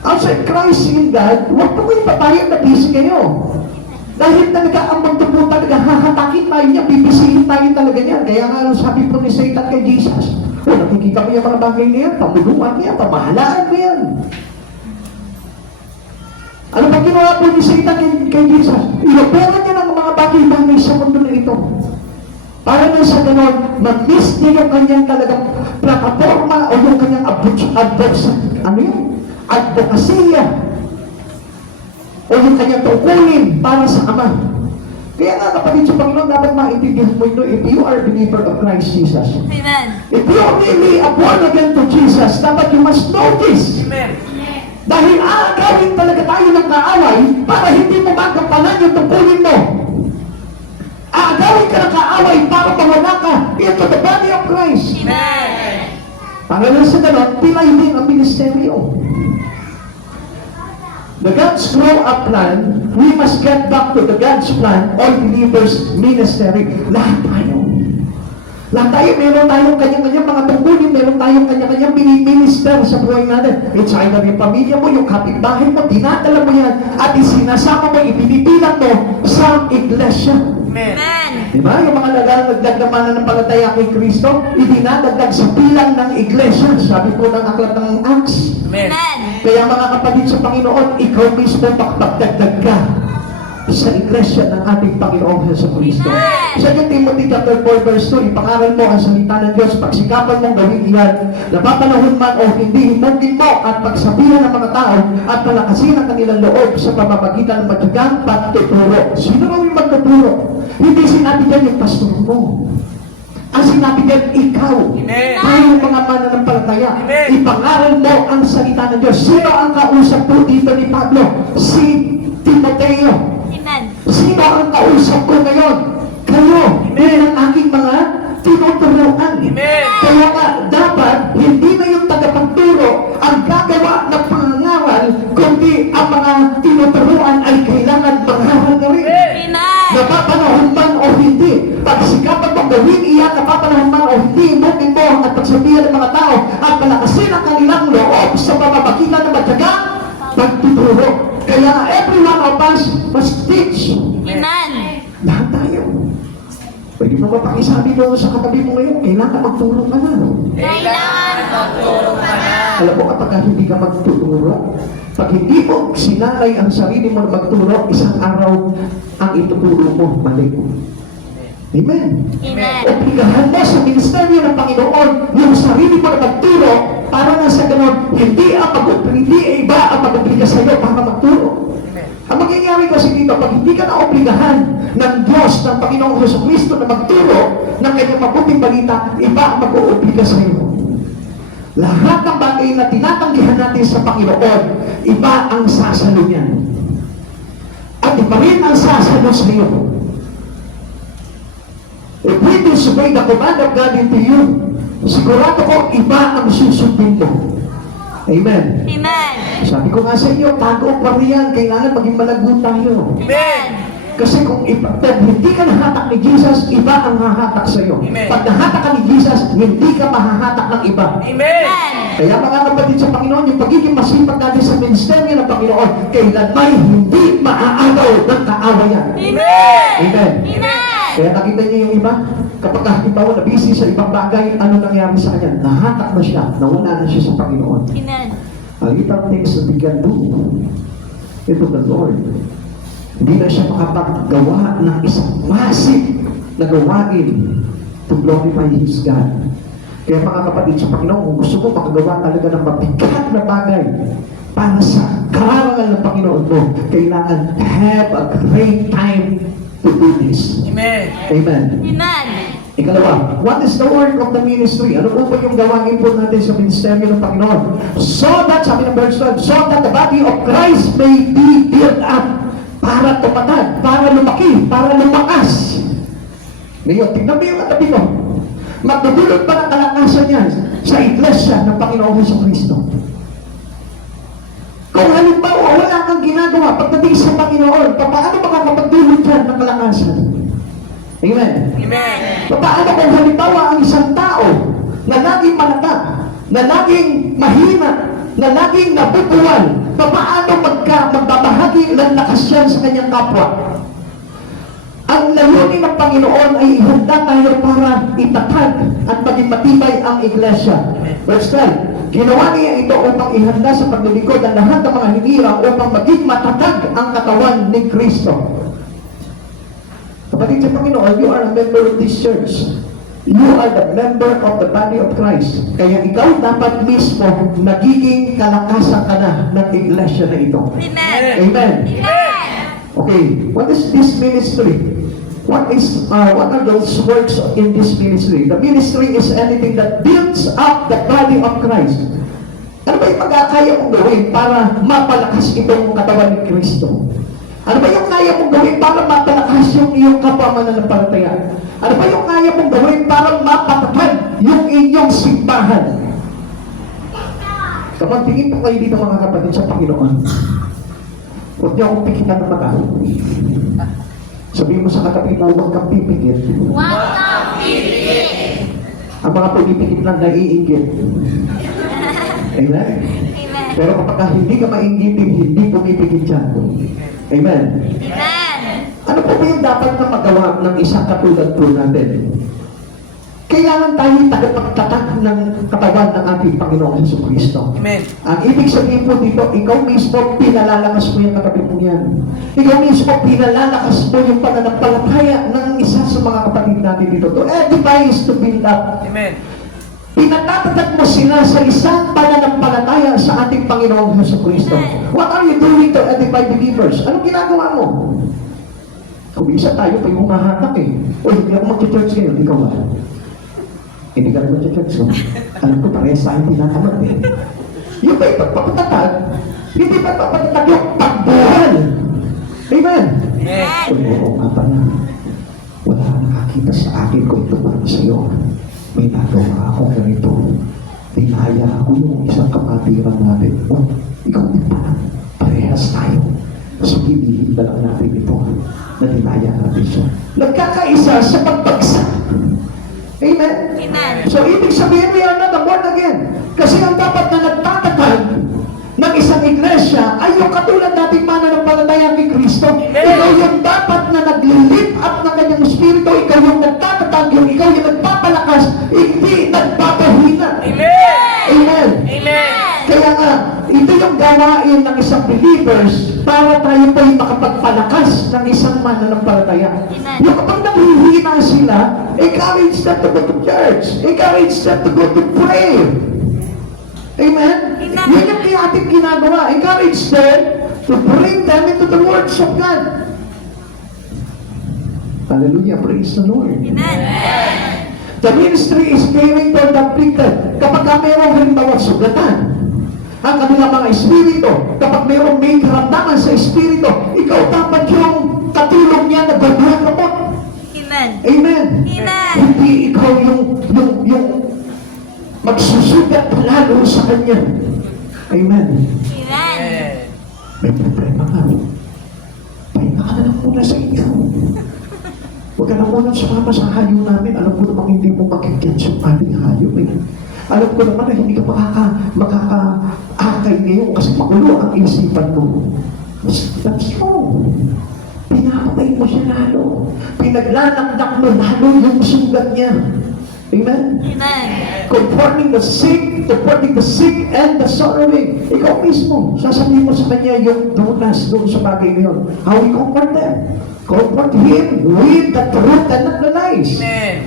Outside Christ in God, huwag po kayo papayag na busy kayo. Dahil talaga ang mundo po talaga, hahatakin tayo niya, bibisihin tayo talaga niya. Kaya nga sabi po ni Satan kay Jesus, nakikita mo yung mga bagay niya, pamuluan niya, pamahalaan mo yan. Ano ba ginawa po ni Satan kay Jesus? Inopera niya ng mga bagay-bagay sa mundo na ito. Para na sa ganon, mag-miss niya yung kanyang talagang plataforma o yung kanyang advokasya o yung kanyang tungkulin para sa Ama. Kaya nga kapatid sa Panginoon, dapat maintindihan mo ito if you are a believer of Christ Jesus. If you are really a born again to Jesus, dapat you must know this. Dahil aagawin talaga tayo ng kaaway para hindi mo magampanan yung tungkulin mo. Aagawin ka ng kaaway para mawala ka into the body of Christ. Pangalawa sa ganon, pilay din ang ministeryo. The God's grow-up plan, we must get back to the God's plan, all believers ministry. Lahat tayo. Lahat tayo, meron tayong kanya-kanyang mga tungkulin, meron tayong kanya-kanyang minister sa buhay natin. It's either yung pamilya mo, yung kapitbahay mo, dinadala mo yan, at isinasama mo, ibinibilang mo sa iglesia. Diba? Yung mga nagdagdag naman na ng palataya kay Kristo, idinadagdag sa bilang ng iglesia. Sabi po ng aklat ng Acts. Kaya mga kapatid sa Panginoon, ikaw mismo pagdagdag ka sa iglesia ng ating Panginoong Jesucristo. Sa 2 Timothy chapter 4 verse 2, ipangaral mo ang salita ng Diyos, pagsikapan mong gawin iyan, napapanahon man o hindi, himugin mo at pagsabihan ng mga tao at palakasin ang kanilang loob sa pamamagitan ng matyagang pagtuturo. Sino raw yung magtuturo? Hindi sinabi dyan yung pastor mo. Ang sinabi dyan, ikaw. Tayo yung mga mananampalataya. Ipangaral mo ang salita ng Diyos. Sino ang kausap po dito ni Pablo? Si Timoteo. Sino ang kausap ko ngayon? Kayo. Yan ang aking mga tinuturuan. Kaya nga, dapat hindi na yung tagapagturo ang gagawa ng pangangaral, kundi ang mga tinuturuan ay kailangan mangaral na rin. Napapanahon man o hindi, pagsikapan mong gawin iyan, napapanahon man o hindi, himugin mo at pagsabihan ng mga tao at palakasin ang kanilang loob sa pamamagitan ng matyagang pagtuturo. Kaya every one of us must teach. Lahat tayo. Pwede mo ba pakisabi mo sa katabi mo ngayon, kailangan magturo ka na. Kailangan magturo ka na. Alam mo, kapag hindi ka magtuturo, pag hindi mo sinalay ang sarili mo na magturo, isang araw ang ituturo mo, mali. Amen. Amen. Obligahan mo sa ministeryo ng Panginoon yung sarili mo na magturo para na sa ganon, hindi iba ang mag-obliga sa iyo para magturo. Ang mangyayari kasi dito, pag hindi ka na-obligahan ng Diyos, ng Panginoong Jesucristo na magturo ng kanyang mabuting balita, iba ang mag-oobliga sa iyo. Lahat ng bagay na tinatanggihan natin sa Panginoon, iba ang sasalo niyan. At iba rin ang sasalo sa iyo. If we disobey the command of God into you, sigurado ko iba ang susundin mo. Amen. Amen. Sabi ko nga sa iyo, tago pa riyan, kailangan maging malago tayo. Amen. Kasi kung hindi ka nahatak ni Jesus, iba ang hahatak sa iyo. Amen. Pag nahatak ka ni Jesus, hindi ka mahahatak ng iba. Amen. Kaya mga kapatid sa Panginoon, yung pagiging masipag natin sa ministeryo ng Panginoon, kailanman hindi maaagaw ng kaawayan. Amen. Amen. Amen. Kaya nakita niyo yung iba, kapag halimbawa na busy sa ibang bagay, ano nangyari sa kanya? Nahatak na siya, nawala na siya sa Panginoon. Amen. A little things that we can do into the Lord. Hindi na siya makapaggawa ng isang massive na gawain to glorify His God. Kaya mga kapatid sa Panginoon, kung gusto mo makagawa talaga ng mabigat na bagay para sa karangal ng Panginoon mo, kailangan have a great time to do this. Amen. Amen. Amen. Ikalawa, what is the work of the ministry? Ano po ba yung gawain po natin sa ministeryo ng Panginoon? So that, sabi ng verse 12, so that the body of Christ may be built up para tumatag, para lumaki, para lumakas. Ngayon, tignan mo yung katabi mo. Magdudulot ba ng kalakasan niya sa iglesia ng Panginoon Jesucristo? Kung halimbawa, wala kang ginagawa pagdating sa Panginoon, paano makakapagdulot yan ng kalakasan? Amen. Amen. Paano kung halimbawa ang isang tao na laging malata, na laging mahina, na laging nabubuwal, paano magbabahagi ng lakas yan sa kanyang kapwa? Ang layunin ng Panginoon ay ihanda tayo para itatag at maging matibay ang iglesia. Verse 12, ginawa niya ito upang ihanda sa paglilingkod ang lahat ng mga hinirang upang maging matatag ang katawan ni Kristo. Kapatid sa Panginoon, you are a member of this church. You are the member of the body of Christ. Kaya ikaw dapat mismo nagiging kalakasan ka na ng iglesia na ito. Amen. Amen. Amen. Okay, what is this ministry? What are those works in this ministry? The ministry is anything that builds up the body of Christ. Ano ba yung magkakaya mong gawin para mapalakas itong katawan ni Kristo? Ano ba yung kaya mong gawin para mapalakas yung iyong kapwa mananampalataya? Ano ba yung kaya mong gawin para mapatatag yung inyong simbahan? Kapag tingin po kayo dito mga kapatid sa Panginoon, huwag niyo akong pikitan ng mata. Sabihin mo sa katabi mo, huwag kang pipikit. Huwag kang pipikit. Ang mga pumipikit lang naiinggit. Amen? Amen. Pero kapag hindi ka mainggitin, hindi pumipikit yan. Amen? Amen. Ano po ba yung dapat na magawa ng isang katulad po natin? Kailangan tayo tagapagtatag ng katawan ng ating Panginoong Jesucristo. Amen. Ang ibig sabihin po dito, ikaw mismo pinalalakas mo yung katabi mo yan. Ikaw mismo pinalalakas mo yung pananampalataya ng isa sa mga kapatid natin dito. To edify is to build up. Amen. Pinatatatag mo sila sa isang pananampalataya sa ating Panginoong Jesucristo. What are you doing to edify believers? Anong ginagawa mo? Kung isa tayo pa yung humahatak eh. O hindi ako mag-church ngayon, ikaw ba? Hindi ka naman church ko. Alam ko, parehas tayo tinatamad eh. Yung ba yung pagpapatatag, hindi ba pagpapatatag yung pagbuhal? Amen? Amen. Kung oo nga pala, wala nakakita sa akin kung ito para sa iyo. May nagawa ako ganito. Dinaya ako yung isang kapatiran natin. Oh, ikaw din pala. Parehas tayo. So, hinihin na lang natin ito na dinaya natin siya. Nagkakaisa sa pagbagsak. Amen? Amen. So, ibig sabihin, we are not born again. Kasi ang dapat na nagtatatag ng isang iglesia ay yung katulad nating mananampalataya ni Kristo. Ikaw yung dapat na nag-lift up ng kanyang espiritu. Ikaw yung nagtatatag believers para tayo po'y makapagpalakas ng isang mananampalataya. Amen. Yung kapag nanghihina sila, encourage them to go to church. Encourage them to go to pray. Amen? Amen. Yun yung kaya ating ginagawa. Encourage them to bring them into the words of God. Hallelujah. Praise the Lord. Amen. The ministry is caring for the afflicted. Kapag mayroong halimbawa sugatan, ang kanilang mga espiritu, kapag mayroong may karamdaman sa espiritu, ikaw dapat yung katulong niya na gagawin. Amen. Amen. Amen. Hindi ikaw yung magsusugat lalo sa kanya. Amen. Amen. May problema ka. Pahinga ka na lang muna sa inyo. Huwag ka na muna sumama sa hayo namin. Alam ko namang hindi mo makikits yung ating hayo. Alam ko naman na hindi ka makaka-akay ngayon kasi magulo ang isipan mo. That's wrong. Pinapatay mo siya lalo. Pinaglalakdak mo lalo yung sugat niya. Amen? Amen. Comforting the sick and the sorrowing. Ikaw mismo, sasabihin mo sa kanya yung dunas doon sa bagay na yun. How we comfort them? Comfort him with the truth and not the lies. Amen.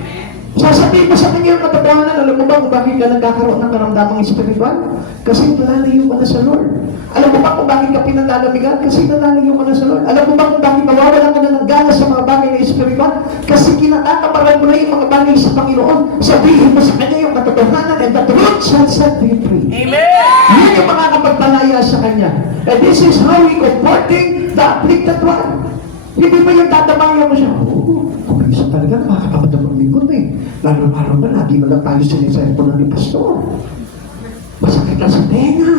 Sasabihin mo sa kanya yung katotohanan. Alam mo ba kung bakit ka nagkakaroon ng karamdamang espiritual? Kasi nalalayo ka na sa Lord. Alam mo ba kung bakit ka pinanlalamigan? Kasi nalalayo ka na sa Lord. Alam mo ba kung bakit nawawalan ka na ng gana sa mga bagay na espiritual? Kasi kinakataparan mo na yung mga bagay sa Panginoon. Sabihin mo sa kanya yung katotohanan and the truth shall set thee free. Amen. Yun yung makakapagpalaya sa kanya. And this is how we comforting the afflicted one. Hindi ba yung tatamayan mo siya? Oo, minsan talaga makakapagod ang lingkod eh. Lalo-lalo na, lagi na lang tayo siniserpo ni Pastor. Masakit lang sa tenga.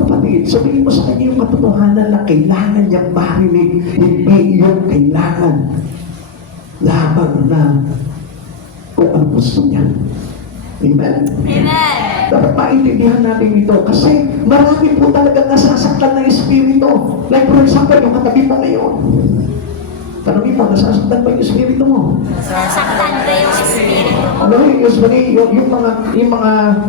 Kapatid, sabihin mo sa kanya yung katotohanan na kailangan niyang marinig, hindi yung kailangan lamang na kung ano gusto niya. Amen? Amen. Dapat maintindihan natin ito kasi marami po talagang nasasaktan ng espiritu. Like for example, yung katabi mo ngayon. Tanongin mo, nasasaktan ba yung espiritu mo? Nasaktan ba yung espiritu? Ano usually, yung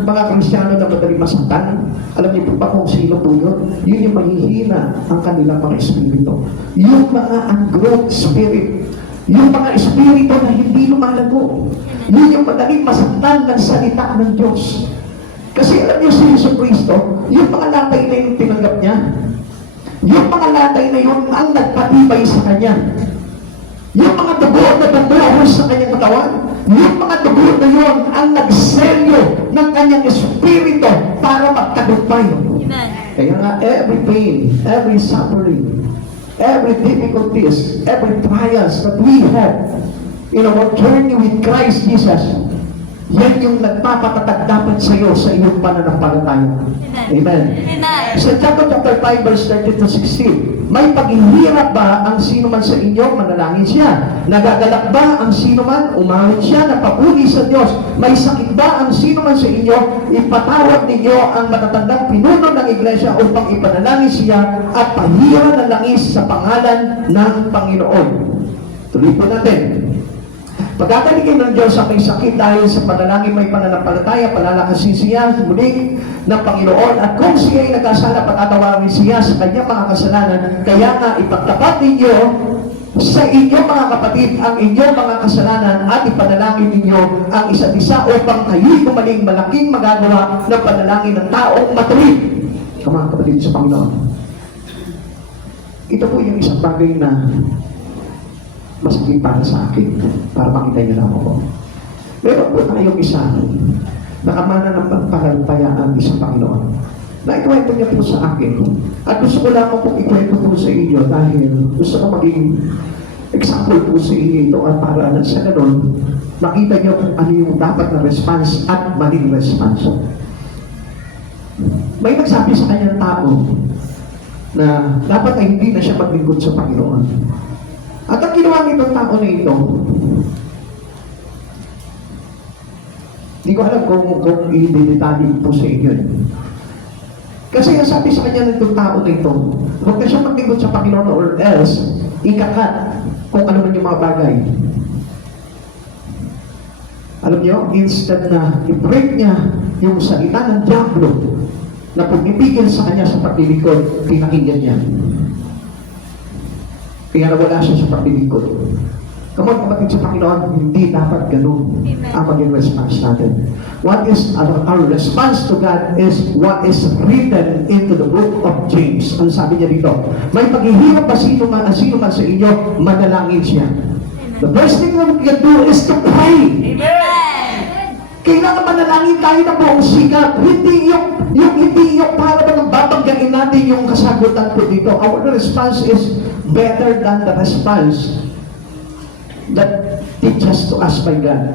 mga Kristiyano na madaling masaktan, alam niyo po ba kung sino po yun? Yun yung mahihina ang kanilang mga espiritu. Yung mga ungrowth spirit. Yung mga espiritu na hindi lumalago. Yun yung madaling masaktan ng salita ng Diyos. Kasi alam niyo si Yesu Cristo, yung mga latay na yung tinanggap niya, yung mga latay na yun ang nagpatibay sa kanya. Yung mga dugo na dumuhos sa kanyang katawan, yung mga dugo na yun ang nagselyo ng kanyang espiritu para magtagumpay. Amen. Kaya nga, every pain, every suffering, every difficulties, every trials that we have in our journey with Christ Jesus, yan yung nagpapatatag dapat sa iyo sa iyong pananampalataya. Amen. Amen. Sa Jacob chapter 5 verse 30 to 16, may paghihirap ba ang sino man sa inyo? Manalangin siya. Nagagalak ba ang sino man? Umawit siya, napapuri sa Diyos. May sakit ba ang sino man sa inyo? Ipatawag ninyo ang matatandang pinuno ng iglesia upang ipanalangin siya at pahiran ng langis sa pangalan ng Panginoon. Tuloy po natin. Pagkakaligin ng Diyos sa may sakit dahil sa panalangin may pananampalataya, palalakasin siya muli ng Panginoon at kung siya ay nagkasala, patatawarin siya sa kanyang mga kasalanan. Kaya nga ipagtapat ninyo sa inyong mga kapatid ang inyong mga kasalanan at ipanalangin ninyo ang isa't isa upang kayo'y gumaling malaking magagawa ng panalangin ng taong matuwid. Mga kapatid sa Panginoon. Ito po yung isang bagay na masakit para sa akin, para makita niyo lang ako. Meron po tayong isa, nakamana ng pagpapayaan sa Panginoon, na ikwento niya po sa akin. At gusto ko lang po ikwento po sa inyo dahil gusto ko maging example po sa inyo ito at para sa ganun, makita niyo kung ano yung dapat na response at maling response. May nagsabi sa kanyang tao na dapat ay hindi na siya maglingkod sa Panginoon. At ang ginawa nitong tao na ito, hindi ko alam kung i-detalye po sa inyo. Kasi ang sabi sa kanya nitong tao na ito, huwag na siya maglingkod sa Panginoon or else, ikakat kung ano man yung mga bagay. Alam niyo, instead na i-break niya yung salita ng diablo, na pumipigil sa kanya sa paglilingkod, pinakinggan niya. Kaya nawala siya sa paglilingkod. Come on, kapatid sa Panginoon, hindi dapat ganun ang maging response natin. What is our response to God is what is written into the book of James. Ano sabi niya dito? May paghihirap ba sino man sa inyo, manalangin siya. The first thing that we can do is to pray. Kailangan manalangin tayo na buong sikap. Hindi yung para ba nang babanggain natin yung kasagutan ko dito. Our response is better than the response that teaches to us by God.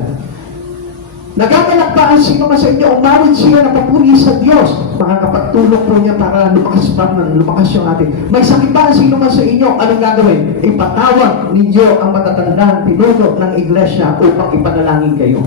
Nagagalak ba ang sino man sa inyo, umawit siya na papuri sa Diyos? Makakapagtulong po niya para lumakas yung atin. May sakit ba ang sino man sa inyo? Anong gagawin? Ipatawag ninyo ang matatandang pinuno ng iglesia upang ipanalangin kayo.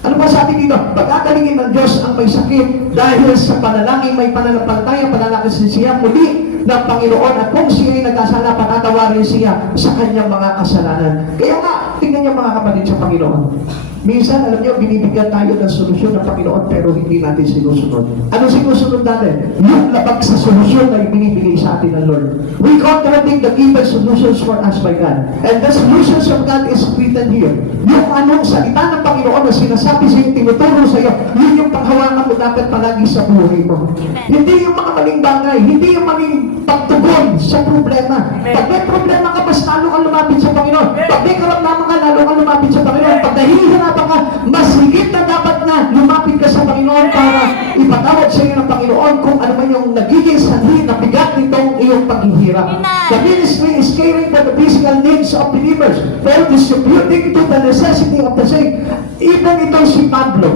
Ano ba sabi dito? Pagkakalingin ng Diyos ang may sakit dahil sa panalangin may pananampalataya, panalangin siya muli ng Panginoon at kung siya ay nagkasala, patatawarin siya sa kanyang mga kasalanan. Kaya nga, tingnan niyo mga kapatid sa Panginoon. Minsan, alam niyo, binibigyan tayo ng solusyon ng Panginoon pero hindi natin sinusunod. Ano sinusunod natin? Yung labag sa solusyon na ibinibigay sa atin ng Lord. We contradict the given solutions for us by God. And the solutions of God is written here. Yung anong salita ng Panginoon na sinasabi sa iyo, tinuturo sa iyo, yun yung panghawakan mo dapat palagi sa buhay mo. Hindi yung mga maling bagay, hindi yung maling pagtugon sa problema. Pag may problema ka, mas lalo kang lumapit sa Panginoon. Pag may karamdaman ka, lalo kang lumapit sa Panginoon. Pag nahihirapan ka, mas higit na dapat na lumapit ka sa Panginoon para ipatawad sa iyo ng Panginoon kung ano man yung nagiging sanhi na bigat nitong iyong paghihirap. The ministry is caring for the physical needs of believers while distributing to the necessity of the saint. Even itong si Pablo,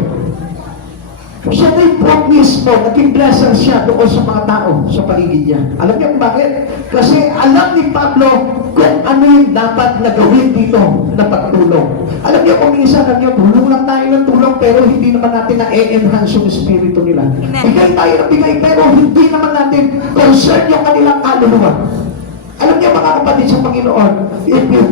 siya din po mismo, naging blessing siya doon sa mga tao sa paligid niya. Alam niyo kung bakit? Kasi alam ni Pablo kung ano yung dapat na gawin dito na pagtulong. Alam niyo kung minsan, alam niyo, tulong lang tayo ng tulong pero hindi naman natin na-enhance yung espiritu nila. Bigay tayo ng bigay pero hindi naman natin concern yung kanilang kaluluwa. Alam niyo mga kapatid sa Panginoon, if you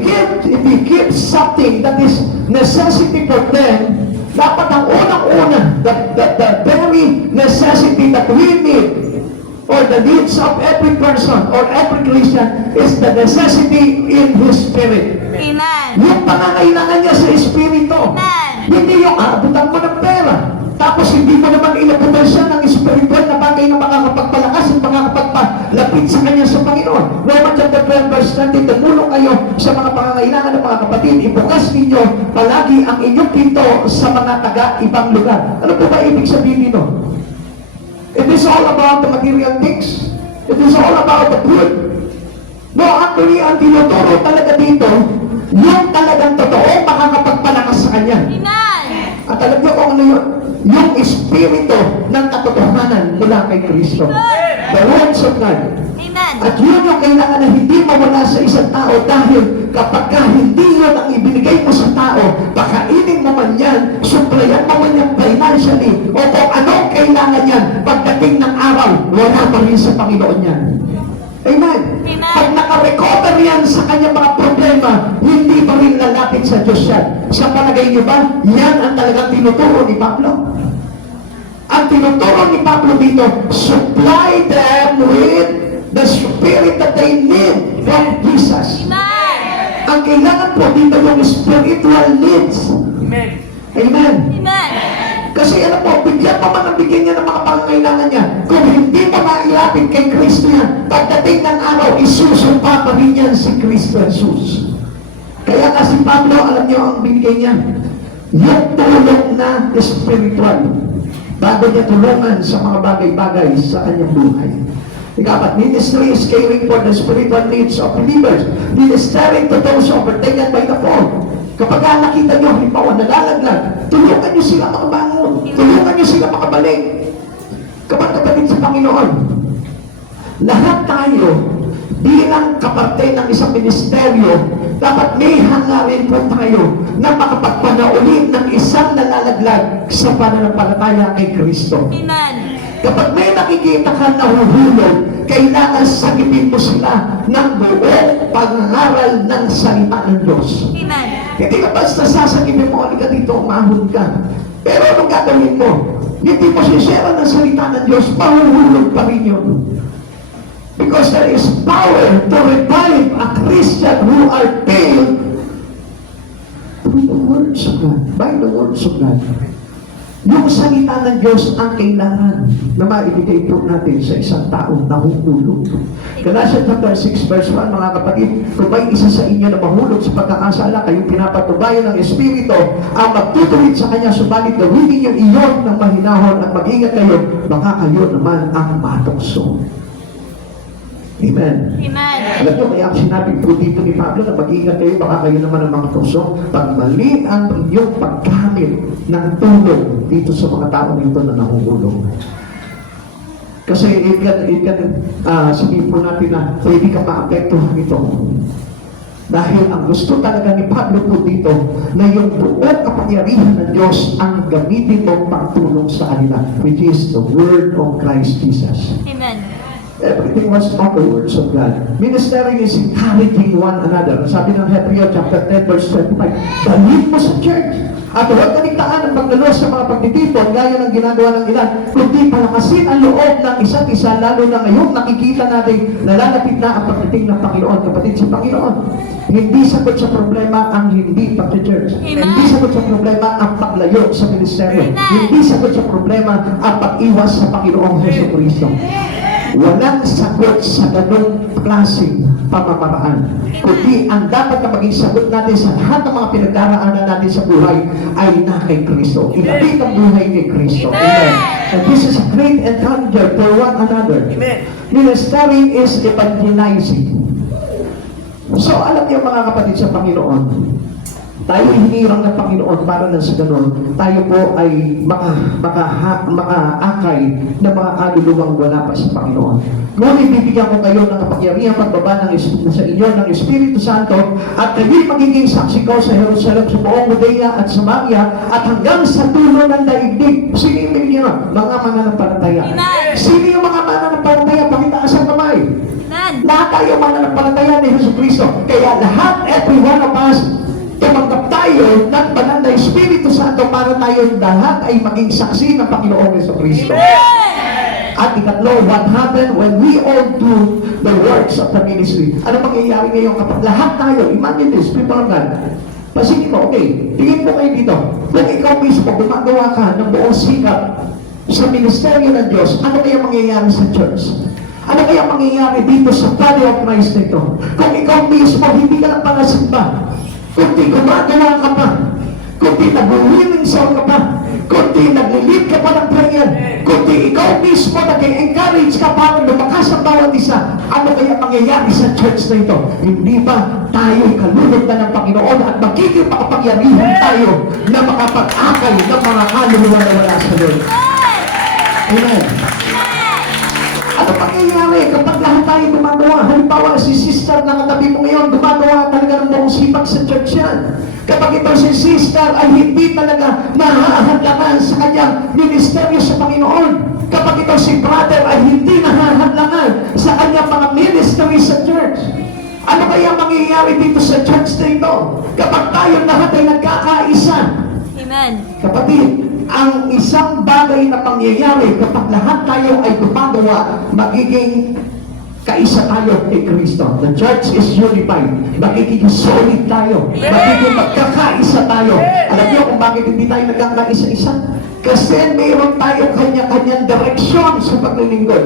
give something that is necessity for them, dapat ang unang-una, the very necessity that we need, or the needs of every person or every Christian, is the necessity in his spirit. Amen. Yung pangangailangan niya sa espiritu. Hindi yung aabutan mo ng pera. Tapos hindi mo naman inabutan siya ng spiritual na bagay na makakapagpalakas at makakapagpalapit sa kanya sa Panginoon. Romans chapter 12 verse 20, tumulong kayo sa mga pangangailangan ng mga kapatid. Ibukas ninyo palagi ang inyong pinto sa mga taga-ibang lugar. Ano po ba ibig sabihin nito? It is all about the material things. It is all about the good. No, actually, ang tinuturo talaga dito, yung talagang totoong makakapagpalakas sa kanya. At alam niyo kung ano yun? Yung espiritu ng katotohanan mula kay Kristo. The words of God. At yun yung kailangan na hindi mawala sa isang tao dahil kapag ka hindi yun ang ibinigay mo sa tao, pakainin mo man yan, suplayan mo man yan financially, o kung anong kailangan yan, pagdating ng araw, wala pa rin sa Panginoon yan. Amen. Pag nakarecover yan sa kanyang mga problema, hindi pa rin lalapit sa Diyos yan. Sa palagay niyo ba, yan ang talagang tinuturo ni Pablo? Ang tinuturo ni Pablo dito, supply them with the spirit that they need from Jesus. Ang kailangan po dito yung spiritual needs. Amen. Kasi alam mo, bigyan pa man ang bigyan niya ng mga pangangailangan niya. Kung hindi mo mailapit kay Kristo yan, pagdating ng araw, isusumpa pa rin yan si Kristo Jesus. Kaya kasi Pablo, alam niyo ang binigay niya, yung tulong na spiritual, bago niya tulungan sa mga bagay-bagay sa kanyang buhay. Ikapat, ministry is caring for the spiritual needs of believers. Ministering to those overtaken by the fall. Kapag nakita nyo, halimbawa, nalalaglag, tulungan nyo sila makabangon. Tulungan nyo sila makabalik. Kapatid sa Panginoon, lahat tayo, bilang kaparte ng isang ministeryo, dapat may hangarin po tayo na makapagpanaulit ng isang nalalaglag sa pananampalataya kay Kristo. Kapag may nakikita ka na huhulog, kailangan sagipin mo sila ng buong pangaral ng salita ng Diyos. Hindi ka basta sasagipin mo, halika dito, umahon ka. Pero anong gagawin mo? hindi mo sisira ng salita ng Diyos, mahuhulog pa rin yun. Because there is power to revive a Christian who are filled with the words of God, by the words of God. Yung salita ng Diyos ang kailangan na maibigay po natin sa isang taong nahuhulog. Galatians chapter 6 verse 1, mga kapatid, kung may isa sa inyo na mahulog sa pagkakasala, kayong pinapatubayan ng Espiritu ang magtutuwid sa Kanya, subalit gawin niyo iyon ng mahinahon at mag-ingat kayo, baka kayo naman ang matukso. Amen. Amen. Alam nyo, kaya ang sinabi po dito ni Pablo na mag-ingat kayo, baka kayo naman ang mga tusok. Pag mali ang inyong paggamit ng tulong dito sa mga tao dito na nahulog. Kasi sabihin po natin na pwede ka maapektuhan ito. Dahil ang gusto talaga ni Pablo po dito na yung buong kapangyarihan ng Diyos ang gamitin mong pagtulong sa kanila, which is the Word of Christ Jesus. Amen. Everything was on the words of God. Ministering is encouraging one another. Sabi ng Hebrew chapter 10 verse 25, dalhin mo sa church. At huwag kaligtaan ang pagdalo sa mga pagtitipon gaya ng ginagawa ng ilan, kundi palakasin ang loob ng isa't isa, lalo na ngayon nakikita natin na lalapit na ang pagdating ng Panginoon. Kapatid, si Panginoon, hindi sagot sa problema ang hindi pag-church. Hindi sagot sa problema ang paglayo sa ministeryo. Hindi sagot sa problema ang pag-iwas sa Panginoong Jesucristo. Walang sagot sa ganong klaseng pamamaraan. Kundi ang dapat na maging sagot natin sa lahat ng mga pinagdaraanan natin sa buhay ay na kay Kristo. Ilapit ang buhay kay Kristo. Amen. And this is a great encounter for one another. Amen. Ministering is evangelizing. So alam niyo mga kapatid sa Panginoon, tayo hinirang ng Panginoon para na sa ganun, tayo po ay makaakay na mga kaluluwang wala pa sa Panginoon. Ngunit bibigyan ko kayo ng kapangyarihan pagbaba sa inyo ng Espiritu Santo at kayo'y magiging saksi ko sa Jerusalem, sa buong Judea at Samaria at hanggang sa dulo ng daigdig. Sino yung bibigyan? Mga mananampalataya. Sino yung mga mananampalataya? Pakitaas ang kamay. Lahat tayo mananampalataya ni Jesucristo. Kaya lahat, every one of us, tumanggap tayo ng banal na Espiritu Santo para tayo lahat ay maging saksi ng Panginoong Jesucristo. At ikatlo, what happened when we all do the works of the ministry? Ano mangyayari ngayon kapag lahat tayo, imagine this, people of God, pasingin mo, okay, tingin mo kayo dito, kung ikaw mismo gumagawa ka ng buong sikap sa ministeryo ng Diyos, ano kaya mangyayari sa church? Ano kaya mangyayari dito sa body of Christ nito? Kung ikaw mismo, hindi ka lang palasimba, kundi gumagawa ka pa, kundi nag-winning soul ka pa, kundi nag-lead ka pa ng prayer, kundi ikaw mismo nag-encourage ka para lumakas ang bawat isa, ano kaya mangyayari sa church na ito? Hindi ba tayo'y kalulog na ng Panginoon at magiging makapangyarihan tayo na makapag-akay ng mga kaluluwa na wala sa Lord? Amen. Ano mangyayari kapag lahat tayo gumagawa? Halimbawa, si sister na katabi mo ngayon, gumagawa talaga ng buong sipag sa church yan. Kapag ito si sister ay hindi talaga nahahadlangan sa kanyang ministeryo sa Panginoon. Kapag ito si brother ay hindi nahahadlangan sa kanyang mga ministry sa church. Ano kaya mangyayari dito sa church na ito? Kapag tayo lahat ay nagkakaisa. Amen. Kapatid, ang isang bagay na pangyayari kapag lahat tayo ay gumagawa, magiging kaisa tayo kay Kristo. The church is unified. Magiging solid tayo. Magiging magkakaisa tayo. Alam niyo kung bakit hindi tayo nagkakaisa-isa? Kasi mayroon tayo kanya-kanyang direksyon sa paglilingkod.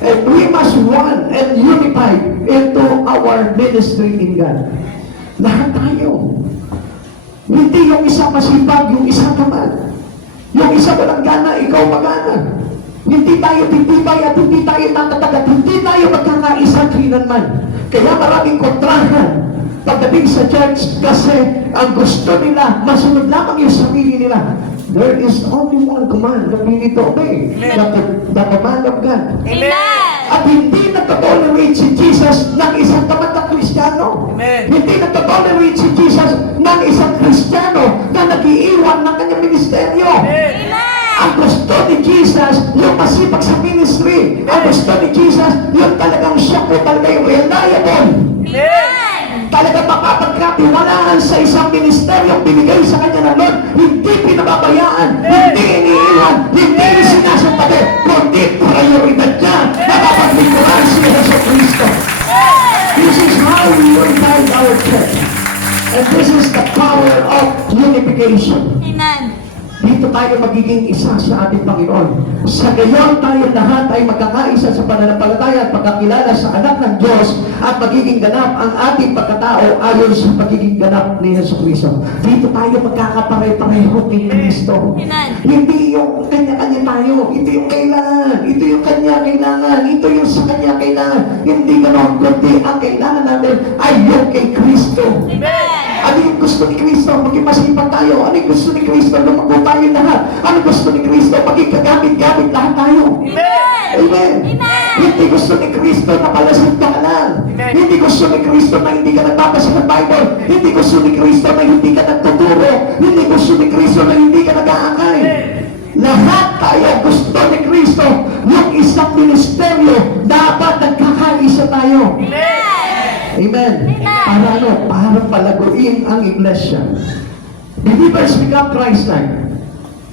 And we must one and unify into our ministry in God. Lahat tayo. Hindi yung isa masipag, yung isa tamad. Yung isa walang gana, ikaw magana. Hindi tayo titibay at hindi tayo tatatag at hindi tayo magkakaisa kailanman. Kaya maraming kontrahan pagdating sa church kasi ang gusto nila, masunod lamang yung sarili nila. There is only one command that we need to obey. The command of God. Amen. At hindi nagtotolerate si Jesus ng isang tamad na Kristiyano. Amen. Hindi nagtotolerate si Jesus ng isang Kristiyano na nag-iiwan ng kanyang ministeryo. Amen. Ang gusto ni Jesus, yung masipag sa ministry. Ang gusto ni Jesus, yung talagang siya po talaga yung reliable. Amen. Talagang makapag-grabe katiwalaan sa isang ministeryo binigay sa kanya ng Lord, hindi pinababayaan, hindi iniiwan, hindi sinasapabi, kundi prioridad niya na mapaglingkuran si Yesu Cristo. This is how we unite our church. And this is the power of unification. Amen. Dito tayo magiging isa sa ating Panginoon. Sa gayon tayo lahat ay magkakaisa sa pananampalataya at pagkakilala sa anak ng Diyos at magiging ganap ang ating pagkatao ayon sa pagiging ganap ni Yesu Cristo. Dito tayo magkakapare-pareho kay Kristo. Amen. Hindi yung kanya-kanya tayo. Ito yung kailangan. Ito yung kanya kailangan. Ito yung sa kanya kailangan. Hindi ganon. Kundi ang kailangan natin ay yung kay Kristo. Amen. Ano yung gusto ni Kristo? Maging masipag tayo. Ano yung gusto ni Kristo? Lumago tayo lahat. Ano gusto ni Kristo? Maging kagamit-gamit lahat tayo. Amen. Amen. Hindi gusto ni Kristo na palasig ka lang. Hindi gusto ni Kristo na hindi ka nagbabasa ng Bible. Hindi gusto ni Kristo na hindi ka nagtuturo. Hindi gusto ni Kristo na hindi ka nag-aakay. Lahat tayo gusto ni Kristo. Yung isang ministeryo, dapat nagkakaisa tayo. Amen. Para ano? Para palaguin ang iglesia. Believers become Christ-like.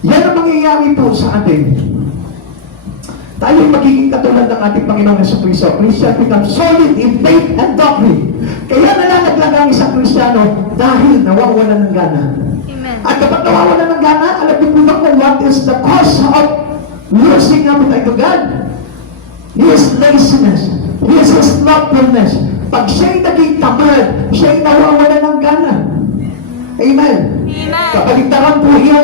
Yan ang mangyayari po sa atin. Tayo magiging katulad ng ating Panginoong Yesu Cristo. Christian become solid in faith and doctrine. Kaya nalalaglag ang isang Kristiyano dahil nawawalan ng gana. Amen. At kapag nawawalan ng gana, alam niyo po ba kung what is the cause of losing appetite to God? His laziness. His slothfulness. Pag siya'y naging tamad, siya'y nawawalan ng gana. Amen. Amen. Kapaligtaran po iyan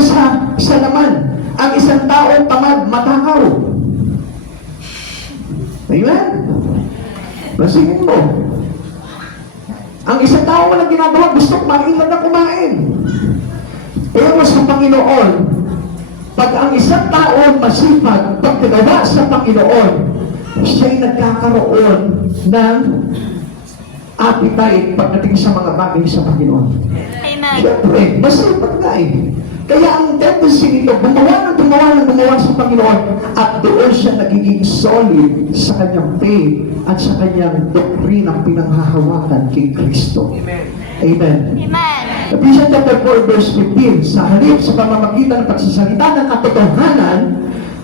sa laman. Ang isang taong tamad, matakaw. Amen? Masingin mo. Ang isang tao walang ginagawa, gusto kumain lang na kumain. Pero sa Panginoon, pag ang isang tao masipag, pag nagawa sa Panginoon, siya'y nagkakaroon ng appetite pagdating sa mga bagay sa Panginoon. Amen. Siyempre, masipag na eh. Kaya ang tendency nito, gumawa sa Panginoon at doon siya nagiging solid sa kanyang faith at sa kanyang doktrinang pinanghahawakan kay Kristo. Amen. Amen. Ephesians chapter 4 verse 15, sa halip sa pamamagitan ng pagsasalita ng katotohanan,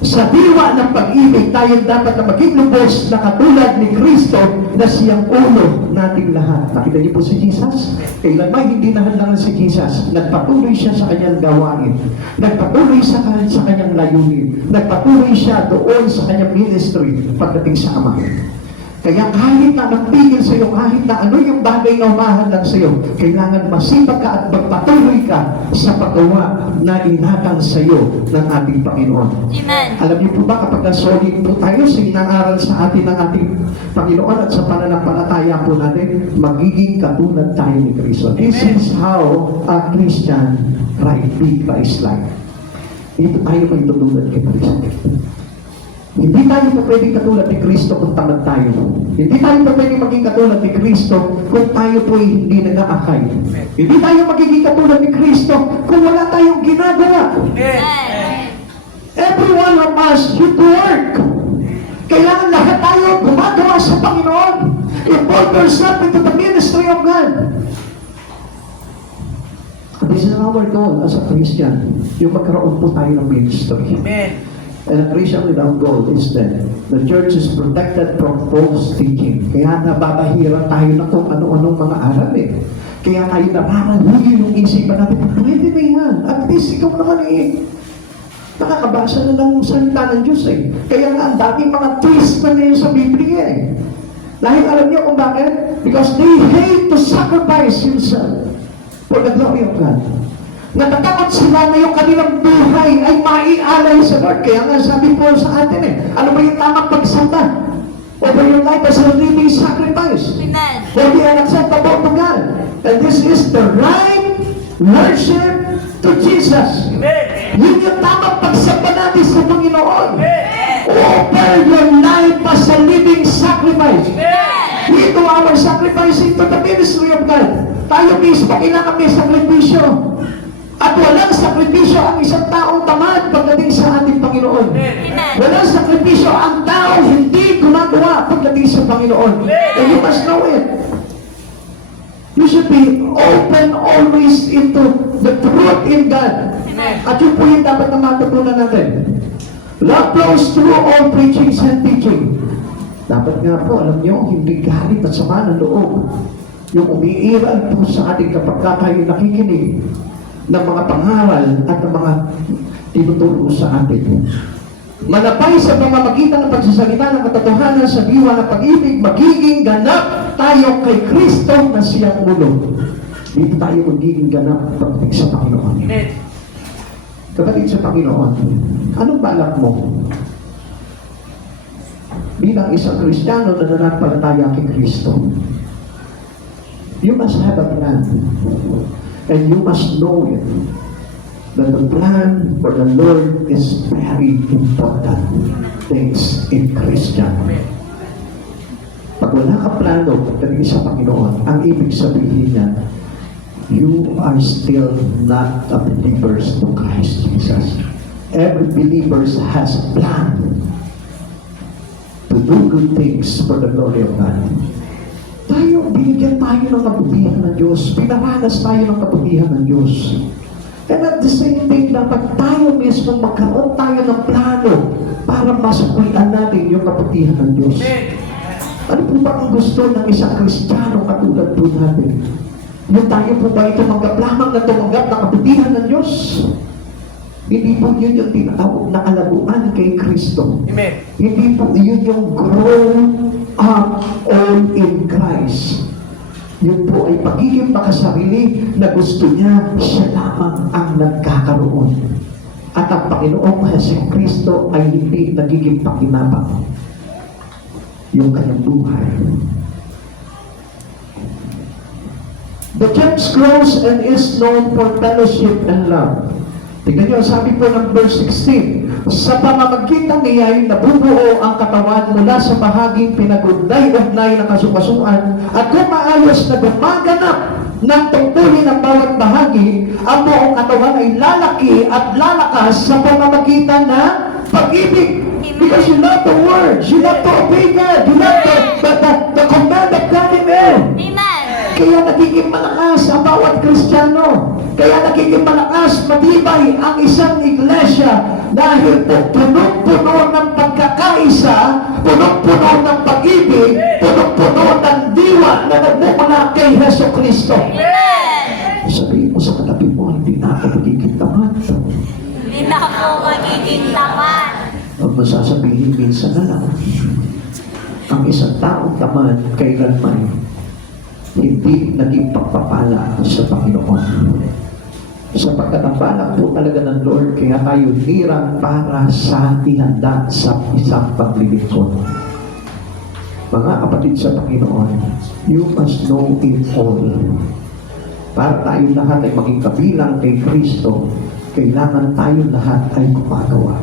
sa diwa ng pag-ibig, tayo dapat na maging lubos na katulad ni Kristo na siyang ulo nating lahat. Nakita niyo po si Jesus? Kailanman hindi nahadlangan si Jesus. Nagpatuloy siya sa kanyang gawain. Nagpatuloy sa kanyang layunin. Nagpatuloy siya doon sa kanyang ministry pagdating sa Ama. Kaya kahit na nagpigil sa iyo, kahit na ano yung bagay na umahadlang sa iyo, kailangan masipag ka at magpatuloy ka sa paggawa na inatang sa iyo ng ating Panginoon. Amen. Alam niyo po ba kapag solid po tayo sa inaaral sa atin ng ating Panginoon at sa pananampalataya po natin, magiging katulad tayo ni Kristo. This is how a Christian be Christ-like. Dito tayo may tulungan kay Kristo. Hindi tayo pa pwedeng katulad ni Kristo kung tamad tayo. Hindi tayo pa pwedeng maging katulad ni Kristo kung tayo po hindi nag-aakay. Hindi tayo magiging katulad ni Kristo kung wala tayong ginagawa. Amen. Every one of us should work. Kailangan lahat tayo gumagawa sa Panginoon. Involve yourself into the ministry of God. This is our goal as a Christian. Yung magkaroon po tayo ng ministry. Amen. And a Christian without goal is that the church is protected from false teaching. Kaya nababahira tayo na kung ano-anong mga aral eh. Kaya tayo nararahuli yung isipan natin, pwede na yan. At least ikaw naman eh. Nakakabasa na ng salita ng Diyos eh. Kaya nga ang daming mga twist na ngayon sa Biblia eh. Dahil alam niyo kung bakit? Because they hate to sacrifice himself for the glory of God. Natatakot sila na yung kanilang buhay ay maialay sa Lord. Kaya nga sabi po sa atin eh, ano ba yung tamang pagsamba? Over your life as a living sacrifice. Amen. For the unacceptable to God. And this is the right worship to Jesus. Yun yung tamang pagsamba natin sa Panginoon. Offer your life as a living sacrifice. Into our sacrifice into the ministry of God. Tayo mismo, kailangan may sakripisyo. At walang sakripisyo ang isang taong tamad pagdating sa ating Panginoon. Walang sakripisyo ang taong hindi gumagawa pagdating sa Panginoon. And you must know it. You should be open always into the truth in God. At yun po yung dapat na matutunan natin. Love flows through all preachings and teaching. Dapat nga po, alam nyo, hindi galit at sama ng loob. Yung umiiral po sa ating kapag tayo nakikinig ng mga pangaral at ng mga tinuturo sa atin. Malapay sa pamamagitan ng pagsasalita ng katotohanan sa diwa ng pag-ibig, magiging ganap tayo kay Kristo na siyang ulo. Dito tayo magiging ganap pagdating sa Panginoon. Kapatid sa Panginoon, anong balak mo? Bilang isang Kristiyano na nananampalataya kay Kristo, you must have a plan. And you must know it. That the plan for the Lord is very important things in Christian. Pag wala ka plano pagdating sa Panginoon, ang ibig sabihin niya, you are still not a believer to Christ Jesus. Every believer has a plan to do good things for the glory of God. Binigyan tayo ng kabutihan ng Diyos. Pinaranas tayo ng kabutihan ng Diyos. And at the same time, dapat tayo mismo magkaroon tayo ng plano para masakulian natin yung kabutihan ng Diyos. Ano po ba ang gusto ng isang Kristiyano katulad po natin? Yung tayo po ba ito tumanggap lamang na tumanggap ng kabutihan ng Diyos? Hindi po yun yung tinatawag na kalaguan kay Kristo. Amen. Hindi po yun yung grow up all in Christ. Yun po ay pagiging makasarili na gusto niya, siya lamang ang nagkakaroon. At ang Panginoong Hesus Kristo ay hindi nagiging pakinabang yung kanyang buhay. The church grows and is known for fellowship and love. Tignan niyo, sabi po ng verse 16, sa pamamagitan niya ay nabubuo ang katawan mula sa bahaging pinagugnay-ugnay ng kasukasuan at kung maayos na gumaganap ng tungkulin ng bawat bahagi, ang buong katawan ay lalaki at lalakas sa pamamagitan ng pag-ibig. Because you love the words, you love to obey God, you love the command of God in there. Amen. Kaya nagiging malakas ang bawat Kristiyano. Kaya nagiging malakas, matibay ang isang iglesia dahil po punong-puno ng pagkakaisa, punong-puno ng pag-ibig, punong-puno ng diwa na nagmumula kay Hesus Kristo. Amen. Sabihin mo sa katabi mo, hindi na ako magiging tamad. Hindi na ako magiging tamad. Huwag mo sasabihin minsan na lang, ang isang taong tamad kailanman hindi naging pagpapala sa Panginoon. Sapagkat ang balak po talaga ng Lord, kaya tayo hirang para sa ihanda sa isang paglilingkod. Mga kapatid sa Panginoon, you must know it all. Para tayo lahat ay maging kabilang kay Kristo, kailangan tayo lahat ay gumagawa.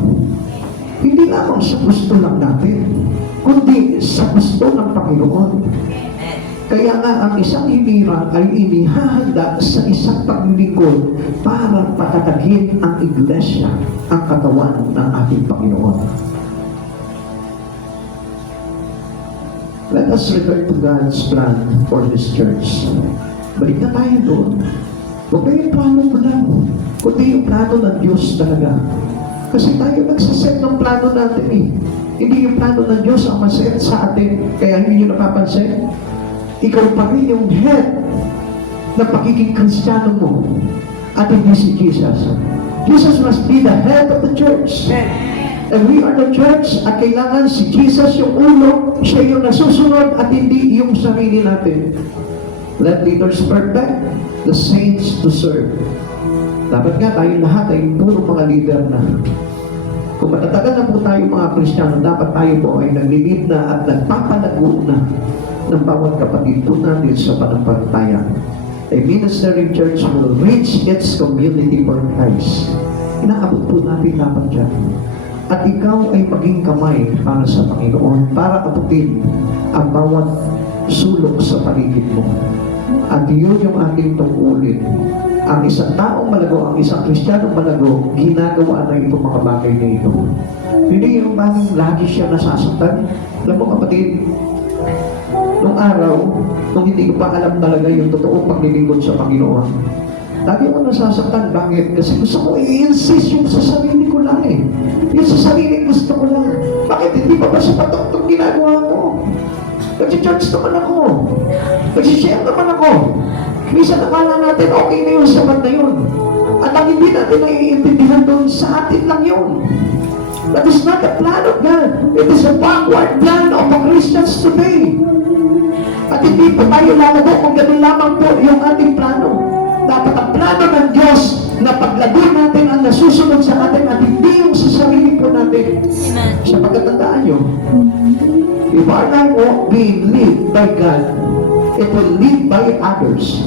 Hindi lamang sa gusto lang natin, kundi sa gusto ng Panginoon. Kaya nga ang isang hinirang ay inihahanda sa isang paglilingkod para patatagin ang iglesia, ang katawan ng ating Panginoon. Let us return to God's plan for this church. Balik na tayo doon. Huwag na yung plano mo lang, kundi yung plano ng Diyos talaga. Kasi tayo nagsaset ng plano natin eh. Hindi yung plano ng Diyos ang maset sa atin, kaya hindi nyo napapansin. Ikaw pa rin yung head na pagiging Kristiyano mo at hindi si Jesus. Jesus must be the head of the church. And we are the church at kailangan si Jesus yung ulo, siya yung nasusunod at hindi yung sarili natin. Let leaders perfect, the saints to serve. Dapat nga tayo lahat ay puro mga leader na. Kung matatagal na po tayo mga Kristiyano, dapat tayo po ay naglilid na at nagpapalago na ng bawat kapatid po natin sa panampalataya. A ministering church will reach its community for Christ. Inaabot po natin dapat dyan. At ikaw ay maging kamay para sa Panginoon, para abutin ang bawat sulok sa paligid mo. At yun yung ating tungkulin. Ang isang taong malago, ang isang Kristiyanong malago, ginagawa na itong mga bagay na ito. Hindi yung bagay lagi siya nasasaktan. Alam mo kapatid, Nung araw, nung hindi ko pa alam talaga yung totoong paglilingkod sa Panginoon, lagi ako nasasaktan. Bakit? Kasi gusto ko i-insist yung sa sarili ko lang eh. Yung sa sarili gusto ko lang. Bakit hindi pa ba sapat itong ginagawa mo? Nag-church naman ako. Nag-share naman ako. Minsan nakala natin okay na yung sapat na yun. At ang hindi natin naiintindihan doon, sa atin lang yun. That is not the plan of God. It is a backward plan of the Christians today. At hindi pa tayo lalago kung gano'n lamang po yung ating plano. Dapat ang plano ng Diyos na paglago natin ang nasusunod sa atin at hindi yung sa sarili po natin. Sa pagkatandaan nyo, if our life won't be led by God, it will lead by others.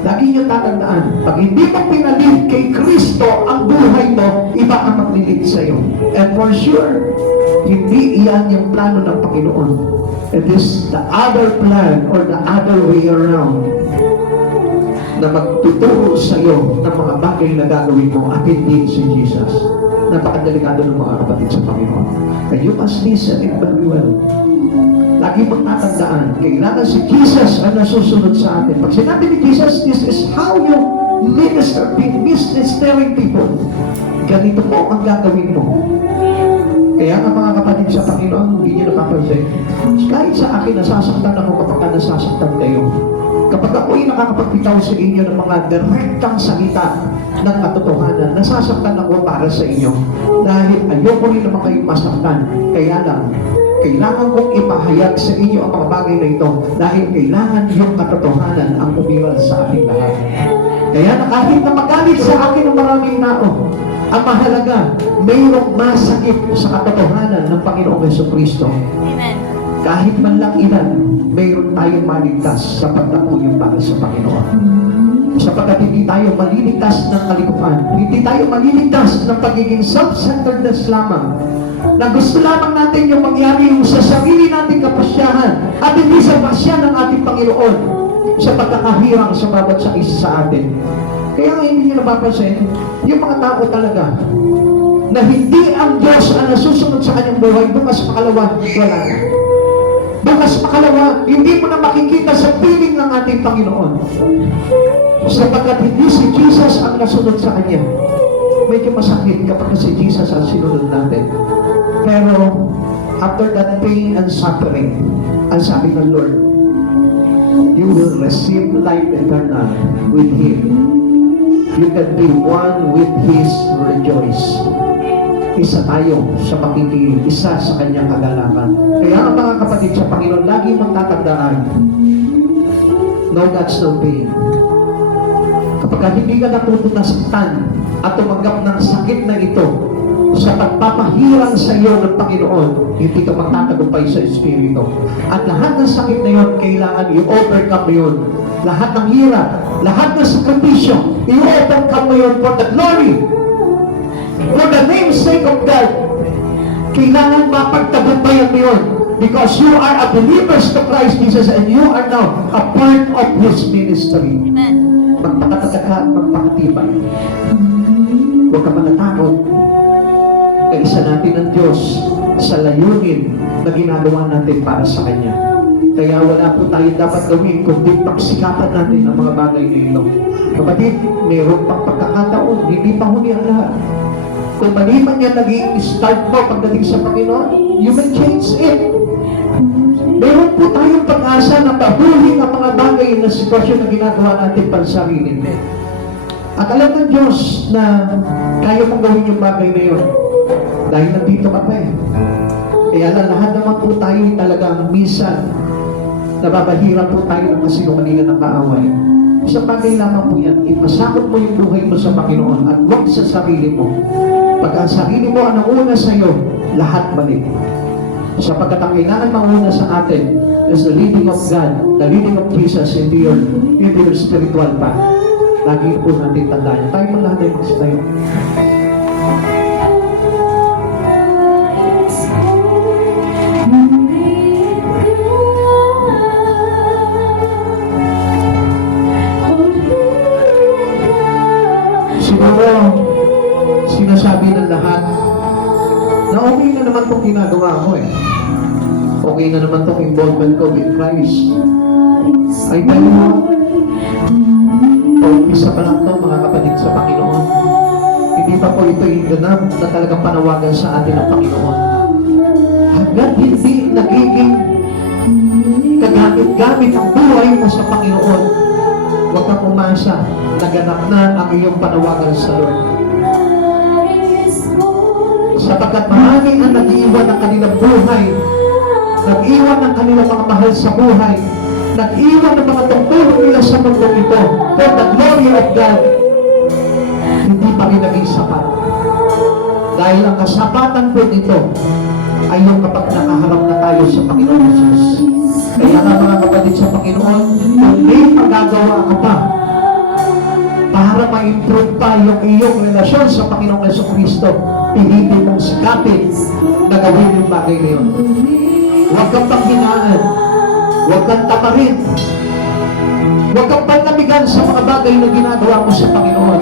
Lagi nyo tatandaan, pag hindi mo pinalid kay Kristo ang buhay mo, iba ang maglilid sa'yo. And for sure, hindi iyan yung plano ng Panginoon. It is the other plan or the other way around na magtuturo sa'yo ng mga bagay na gagawin mo at hindi si Jesus. Napakadelikado ng mga kapatid sa Panginoon. And you must listen it very well. Lagi mong tatandaan, kailangan si Jesus ang nasusunod sa atin. Pag sinabi ni Jesus, this is how you ministering people. Ganito po ang gagawin mo. Kaya nga mga kapatid sa Panginoon, hindi nyo napapansin. Kahit sa akin, nasasaktan ako kapag nasasaktan kayo. Kapag ako'y nakakapagbitaw sa inyo ng mga direktang salita ng katotohanan, nasasaktan ako para sa inyo. Dahil ayoko rin naman kayong masaktan. Kaya lang, kailangan kong ipahayag sa inyo ang mga bagay na ito dahil kailangan yung katotohanan ang umiral sa ating lahat. Kaya na kahit na magalit sa akin ng maraming tao, ang mahalaga, mayroong masakit sa katotohanan ng Panginoong Jesucristo. Kahit man lang ilan, mayroon tayong maligtas sa pagdamuyo para sa Panginoon. Sapagkat hindi tayo maliligtas ng kalikuan, hindi tayo maliligtas ng pagiging self-centeredness lamang, na gusto lamang natin yung mangyari yung sa sarili nating kapasyahan at hindi sa pasya ng ating Panginoon sa pagkakahirang sa bawat sa isa sa atin. Kaya nga hindi nyo napapansin, yung mga tao talaga na hindi ang Diyos ang nasusunod sa kanyang buhay, bukas makalawa, wala na. Bukas makalawa, hindi mo na makikita sa piling ng ating Panginoon. Sapagkat hindi si Jesus ang nasunod sa kanya. Medyo masakit kapag si Jesus ang sinunod natin. Pero, after that pain and suffering, ang sabi ng Lord, you will receive life eternal with Him. You can be one with His rejoice. Isa tayo sa pakikinig, isa sa kanyang kagalakan. Kaya ang mga kapatid sa Panginoon, lagi magtatandaan, no God's no pain. Kapag hindi ka natutunastan at tumanggap ng sakit na ito sa pagpapahirang sa iyo ng Panginoon, hindi ka magtatagumpay sa Espiritu. At lahat ng sakit na yun, kailangan i-overcome mo yun. Lahat ng hirap, lahat ng sakripisyo, i-overcome mo yun for the glory, for the name's sake of God. Kailangan mapagtagumpayan mo yun because you are a believer to Christ Jesus and you are now a part of His ministry. Magpakatatag ka at magpakatibay. Huwag ka manatakot. Kaisa natin ang Diyos sa layunin na ginagawa natin para sa Kanya. Kaya wala po tayo dapat gawin kundi pagsikapan natin ang mga bagay na ito. Kapatid, mayroon pang pagkakataon, hindi pa huli ang lahat. Kung mali man yan naging start mo pagdating sa Panginoon, you may change it. Meron po tayong pag-asa na pahuling ang mga bagay na sitwasyon na ginagawa natin para sa sarili. At alam ng Diyos na kaya mong gawin yung bagay na yun. Dahil nandito ka pa eh. Kaya lahat naman po tayo talagang minsan nababahira po tayo ng kasinungalingan ng kaaway. Isang bagay lamang po yan, ipasakot mo yung buhay mo sa Panginoon at huwag sa sarili mo. Pag ang sarili mo ang nauna sa iyo, lahat balik. Sapagkat ang kailangan mauna sa atin is the leading of God, the leading of Jesus into your spiritual path. Lagi po natin tandaan. Tayo man lahat ay magsitayo. Siguro, sinasabi ng lahat na okay na naman itong ginagawa ko eh. Okay okay na naman tong involvement ko with Christ. Ay, dahil umpisa pa lang to, mga kapatid sa Panginoon. Hindi pa po ito inganap na talagang panawagan sa atin ng Panginoon. Hanggat hindi nagiging kagamit-gamit ang buhay mo sa Panginoon, huwag kang umasa na ganap na ang iyong panawagan sa Lord. Sapagkat marami ang nag-iwan ng kanilang buhay, nag-iwan ng kanilang mga mahal sa buhay, nag-iwan ng mga tungkulong nila sa mundong ito for the glory of God, hindi pa rin naging sapat. Dahil ang kasapatan po nito ay yung kapag nakaharap na tayo sa Panginoon Jesus. Kaya nga mga kapatid sa Panginoon, kung may magagawa ka pa para ma-improve pa yung iyong relasyon sa Panginoong Jesucristo, pilitin mong sikapin na gawin yung bagay na yun. Huwag kang panghinaan, huwag kang tamarin, huwag kang panlamigan sa mga bagay na ginagawa mo sa Panginoon.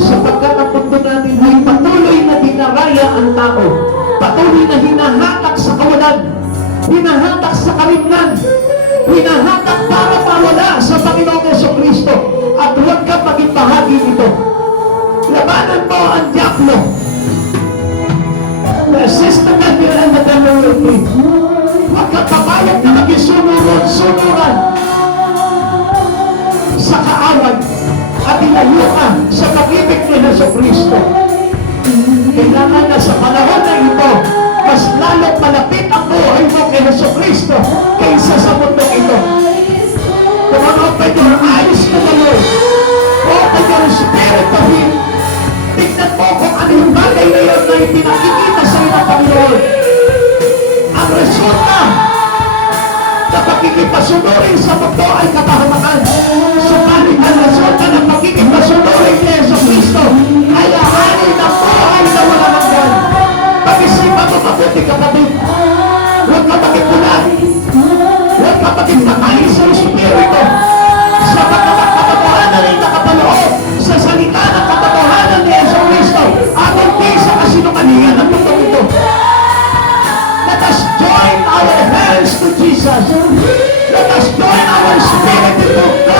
Sapagkat ang mundo natin ay patuloy na dinaraya ang tao, patuloy na hinahatak sa kawalan, hinahatak sa kalimnan, hinahatak para mawala sa Panginoong Jesucristo, at huwag kang maging bahagi nito. Labanan mo ang diablo. Resist the devil and the devil will flee. Huwag kang papayag na maging sunuran sa kaaway at ilayo ka sa pag-ibig ni Jesucristo. Kailangan na sa panahon na ito, mas lalong malapit ang buhay mo kay Jesucristo kaysa sa mundo ito. Kung ano open your eyes to the Lord, open your spirit to Him. Tignan mo kung ano yung bagay na yun na ipinakikita sa iyo ng Panginoon. Ang resulta na pagkikipasunurin sa mundo ay kapahamakan. Subalit ang resulta ng pagkikipasunurin ni Jesucristo ay ahari ng buhay na wala ng buwan. Pag-isipan mo mabuti, kapatid. Huwag ka maging bulag. Huwag ka maging patay sa Espiritu. Sapagkat ang katotohanan ay nakapaloob sa salita ng katotohanan ni Jesucristo at hindi sa kasinungalingan ng mundo ito. Let us join our hands to Jesus. Let us join our spirit to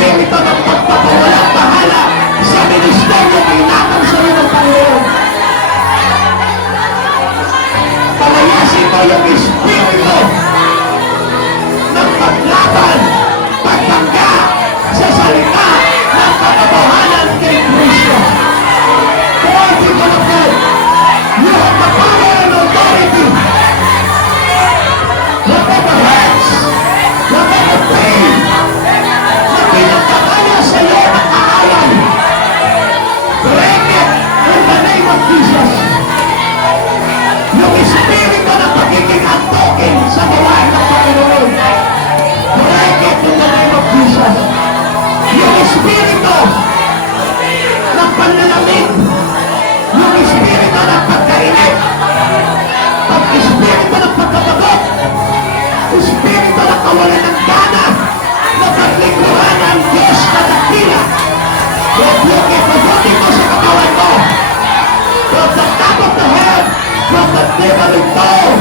espiritu ng pagpapawalang bahala sa ministeryo na inakang sa iyo ng Panginoon. Palayasin mo yung espiritu ng paglaban, pagtangga sa salita ng katotohanan kay Kristo. Kung people of God, you have the power and authority. Whatever hurts, whatever pain, na pinagkakaya sa iyo ng kaaway, break it in the name of Jesus. Yung espiritu na pagiging antokin sa gawain ng Panginoon, break it in the name of Jesus. Yung espiritu ng panlalamig, yung espiritu ng pagkainit, pag-espiritu ng pagkabagot, espiritu ng kawalan ng gana, na paglingkuhan ang Diyos na dakila, rebuke it, pabutin mo sa katawan mo, from the top of the head, from the neighboring toe,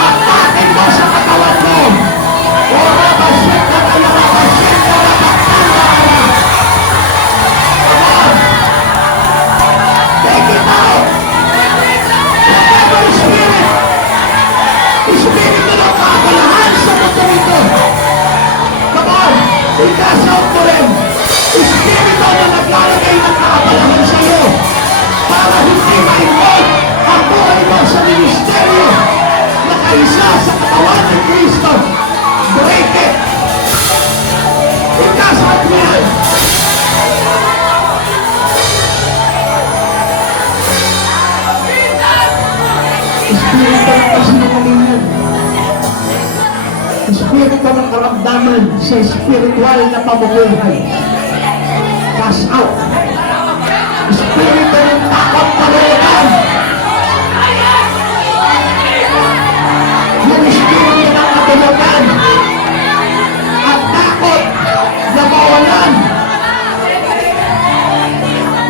atakin mo sa katawan mo, o rabasyek na kaya rabasyek na rabakanda ka na. Come on! Take it out! Whatever spirit, espiritu ng kaabalahan sa mundo ito. Come on! I-cast out mo rin. Espiritu na naglalagay ng kaabalahan sa iyo para hindi ma-involve ang buhay mo sa ministeryo na kaisa sa katawan ng Kristo. Break it! I-cast out mo yan. Espiritu ng kasinungalingan, espiritu ng karamdaman sa espiritual na pamumuhay. Cast out. Espiritu ng takot kalooban. Yung espiritu ng katulugan. Ang takot na mawalan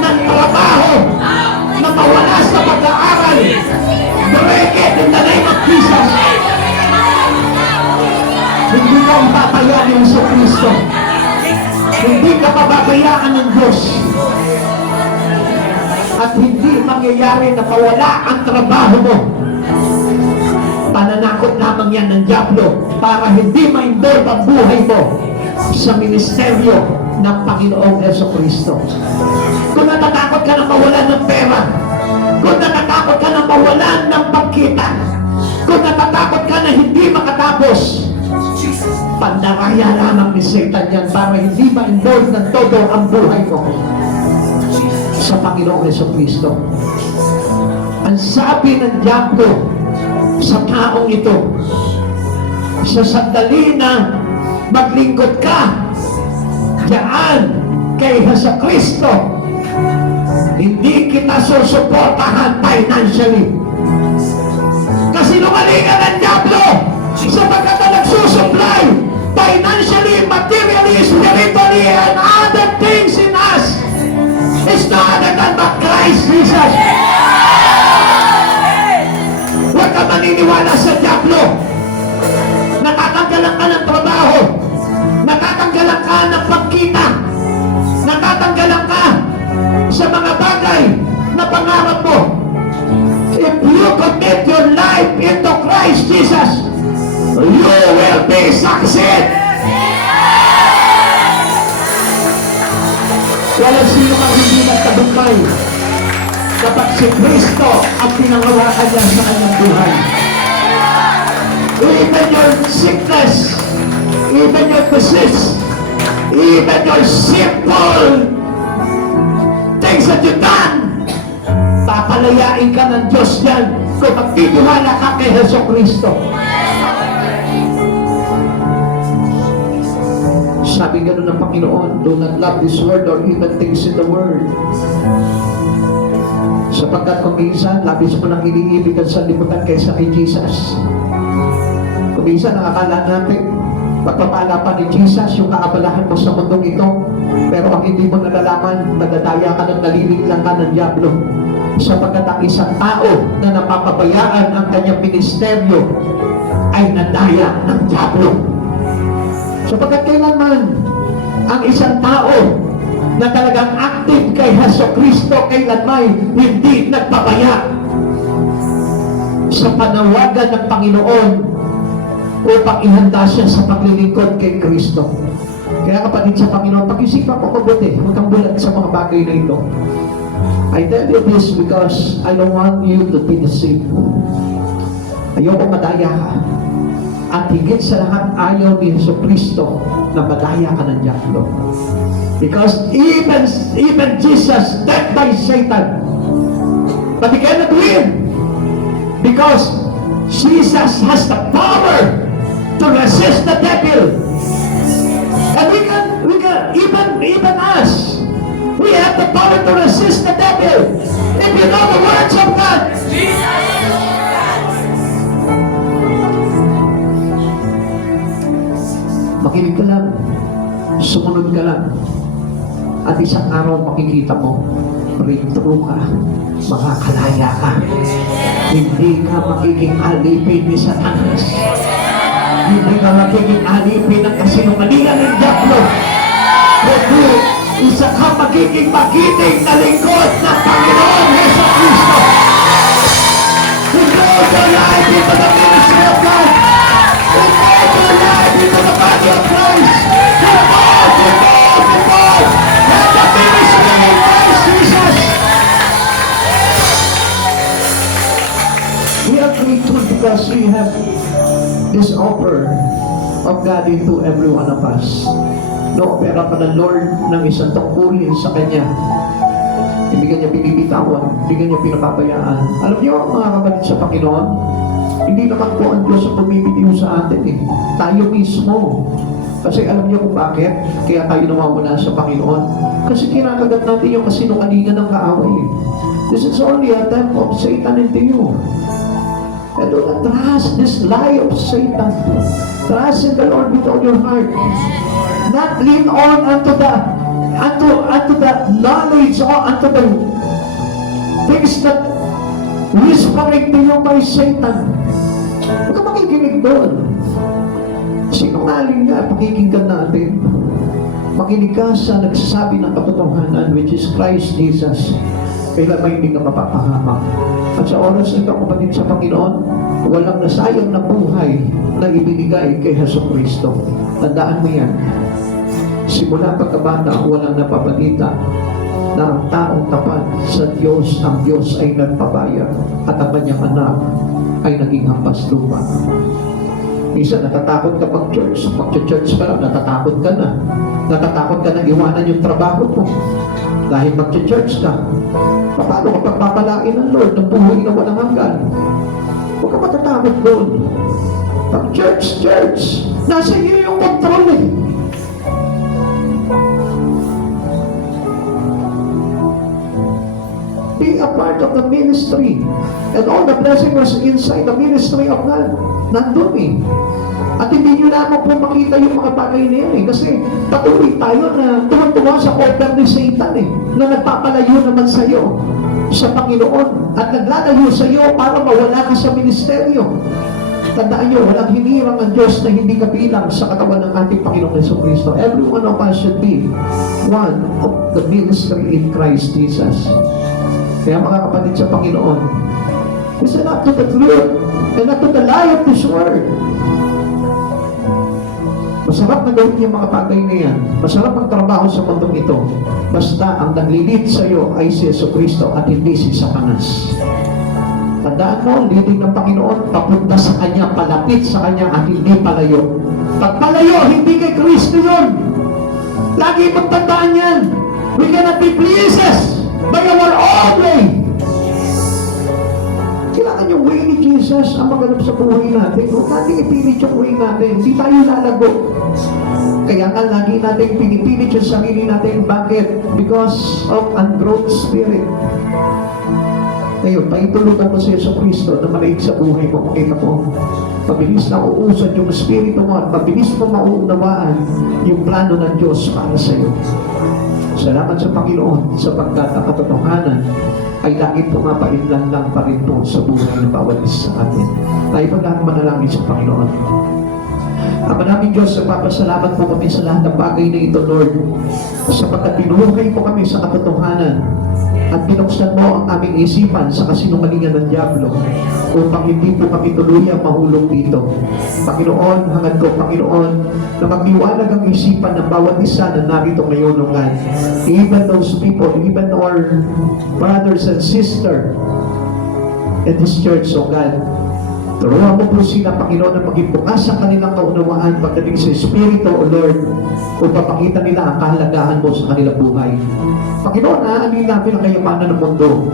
ng trabaho, na mawala sa pag-aaral. Break it in the name of Jesus. Hindi ka papayanin sa Kristo. Hindi ka pababayaan ng Diyos. At hindi mangyayari na pawala ang trabaho mo. Pananakot lamang yan ng Diablo para hindi ma-involve ang buhay mo sa ministeryo ng Panginoong Jesucristo. Kung natatakot ka na mawalan ng pera, kung natatakot ka na mawalan ng pagkita, kung natatakot ka na hindi makatapos, pandaraya lamang ni Satan yan para hindi ma-involve ng todo ang buhay mo sa Panginoong Jesucristo. Ang sabi ng Diablo sa taong ito, sa sandali na maglingkod ka diyan kay Jesucristo, hindi kita susuportahan financially. Kasi lumalingan ang Diablo sapagkat na nagsusupply financially, materially, spiritually, and other things in us is no other than but Christ Jesus. Huwag ka maniniwala sa Diablo. Natatanggalan ka ng trabaho, natatanggalan ka ng pagkita, natatanggalan ka sa mga bagay na pangarap mo. If you commit your life into Christ Jesus, you will be succeed. Walang sino mang hindi nagtagumpay kapag si Kristo ang pinangawakan niya sa kanyang buhay. Even your sickness, even your disease, even your simple things that you've done, papalayain ka ng Diyos yan kung magtitiwala ka kay Jesucristo. Sabi gano'n ng Panginoon, do not love this world or even things in the world. Sapagkat kung minsan, labis mo nang iniibig ang sanlibutan kaysa kay Jesus. Kung minsan, nakakala natin, pagpapala pa ni Jesus yung kaabalahan mo sa mundong ito, pero ang hindi mo nalalaman, nadadaya ka ng nalilig lang ka ng Diablo. Sapagkat ang isang tao na napapabayaan ang kanyang ministeryo ay nadaya ng Diablo. Sapagkat kailanman ang isang tao na talagang active kay Jesucristo kailanman hindi nagpapaya sa panawagan ng Panginoon upang ihanda siya sa paglilingkod kay Kristo. Kaya kapatid sa Panginoon, pag-isipan mo mabuti, huwag kang bulag sa mga bagay na ito. I tell you this because I don't want you to be deceived. Ayoko madaya ka. At higit sa lahat, ayaw ni Jesucristo na madaya ka ng diablo. Because even Jesus dead by Satan. But he cannot win. Because Jesus has the power to resist the devil. And we can even us, we have the power to resist the devil. If you know the words of God. Makinig ka lang, sumunod ka lang, at isang araw makikita mo, breakthrough ka, makakalaya ka. Hindi ka magiging alipin ni Satanas. Hindi ka magiging alipin ng kasinungalingan ng diablo. Kundi isa ka magiging magiting na lingkod ng Panginoon Hesus Kristo. To go your life into the ministry of God. To go your life into the body of Christ. To go. And the ministry of Christ Jesus. We are grateful because we have this offer of God into every one of us. No, opera pa ng Lord ng isang tungkulin sa Kanya. Hindi Kanya binibitawan, hindi Kanya pinapabayaan. Alam niyo, mga kapatid sa Panginoon, hindi naman po ang Diyos ang bumibitiw sa atin eh. Tayo mismo. Kasi alam niyo kung bakit? Kaya tayo nawawala sa Panginoon. Kasi kinakagat natin yung kasinungalingan ng kaaway. This is only a attempt of Satan into you. And do not trust this lie of Satan. Trust in the Lord with all your heart. Not lean on unto the knowledge or unto the things that whispering to you by Satan. Huwag ka makikinig doon. Sinungaling nga, pakikinggan natin. Makinig ka sa nagsasabi ng katotohanan, which is Christ Jesus. Kailan may hindi ka mapapahamak. At sa oras na ito, kapatid sa Panginoon, walang nasayang na buhay na ibinigay kay Jesucristo. Tandaan mo yan. Simula pagkabata, walang napapagita na ang taong tapat sa Diyos, ang Diyos ay nagpabaya at ang kanyang anak ay naging hampas lupa. Minsan, natatakot ka pag-church. Pag-church ka lang, natatakot ka na. Natatakot ka na iwanan yung trabaho mo. Dahil mag-church ka. Paano ka pagpapalain ng Lord ng buhay na walang hanggan? Huwag ka matatakot doon. Pag-church, nasa iyo yung control eh. Be a part of the ministry. And all the blessing was inside the ministry of God. Nandun eh. At hindi nyo lamang po makita yung mga bagay na yan eh. Kasi patuloy tayo na tuwan-tuwa sa order ni Satan eh. Na nagpapalayo naman sa iyo sa Panginoon. At naglalayo sa iyo para mawala ka sa ministeryo. Tandaan nyo, walang hinirang ang Diyos na hindi kabilang sa katawan ng ating Panginoong Jesucristo. Every one of us should be one of the ministry in Christ Jesus. Kaya mga kapatid sa Panginoon, listen up to the truth and not to the lie of this word. Masarap na gawin yung mga bagay na yan. Masarap ang trabaho sa mundong ito. Basta ang naglilid sa iyo ay si Jesucristo at hindi si Satanas. Tandaan mo, leading ng Panginoon, papunta sa Kanya, palapit sa Kanya at hindi palayo. Pag palayo, hindi kay Kristo yun. Lagi mong tandaan yan. We cannot be pleased by our own way. Kailangan yung way ni Jesus ang maganap sa buhay natin. Huwag natin ipilit yung way natin. Hindi tayo lalago. Kaya nga lagi natin pinipilit yung sarili natin. Bakit? Because of unbroken spirit. Ngayon, paitulutan mo si Jesucristo na malaig sa buhay mo. Makita mo, mabilis na uusad yung espiritu mo at mabilis mo mauunawaan yung plano ng Diyos para sa iyo. Salamat sa Panginoon sapagkat ang katotohanan ay lagi pumapainlan lang pa rin po sa buhay ng bawat isa sa atin. Tayo pa lahat manalangin sa Panginoon. Ama namin Diyos, nagpapasalamat po kami sa lahat ng bagay na ito, Lord. Sapagkat tinuhukay po kami sa katotohanan at binuksan mo ang aming isipan sa kasinungalingan ng Diablo upang hindi po kami tuluyang mahulog dito. Panginoon, hangad ko, Panginoon, na magliwanag ang isipan ng bawat isa na narito ngayon, O God. Even those people, even our brothers and sisters in this church, O God. Turuan mo po sila, Panginoon, na maging bukas ang kanilang kaunawaan pagdating sa Espiritu, O Lord, upang pakita nila ang kahalagahan mo sa kanilang buhay. Panginoon, aanin namin ang kayamanan ng mundo.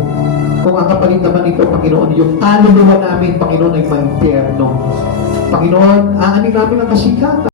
Kung ang kapalit naman ito, Panginoon, yung kaluluwa namin, Panginoon, ay ma-impyerno. Panginoon, aanin namin ang kasikatan.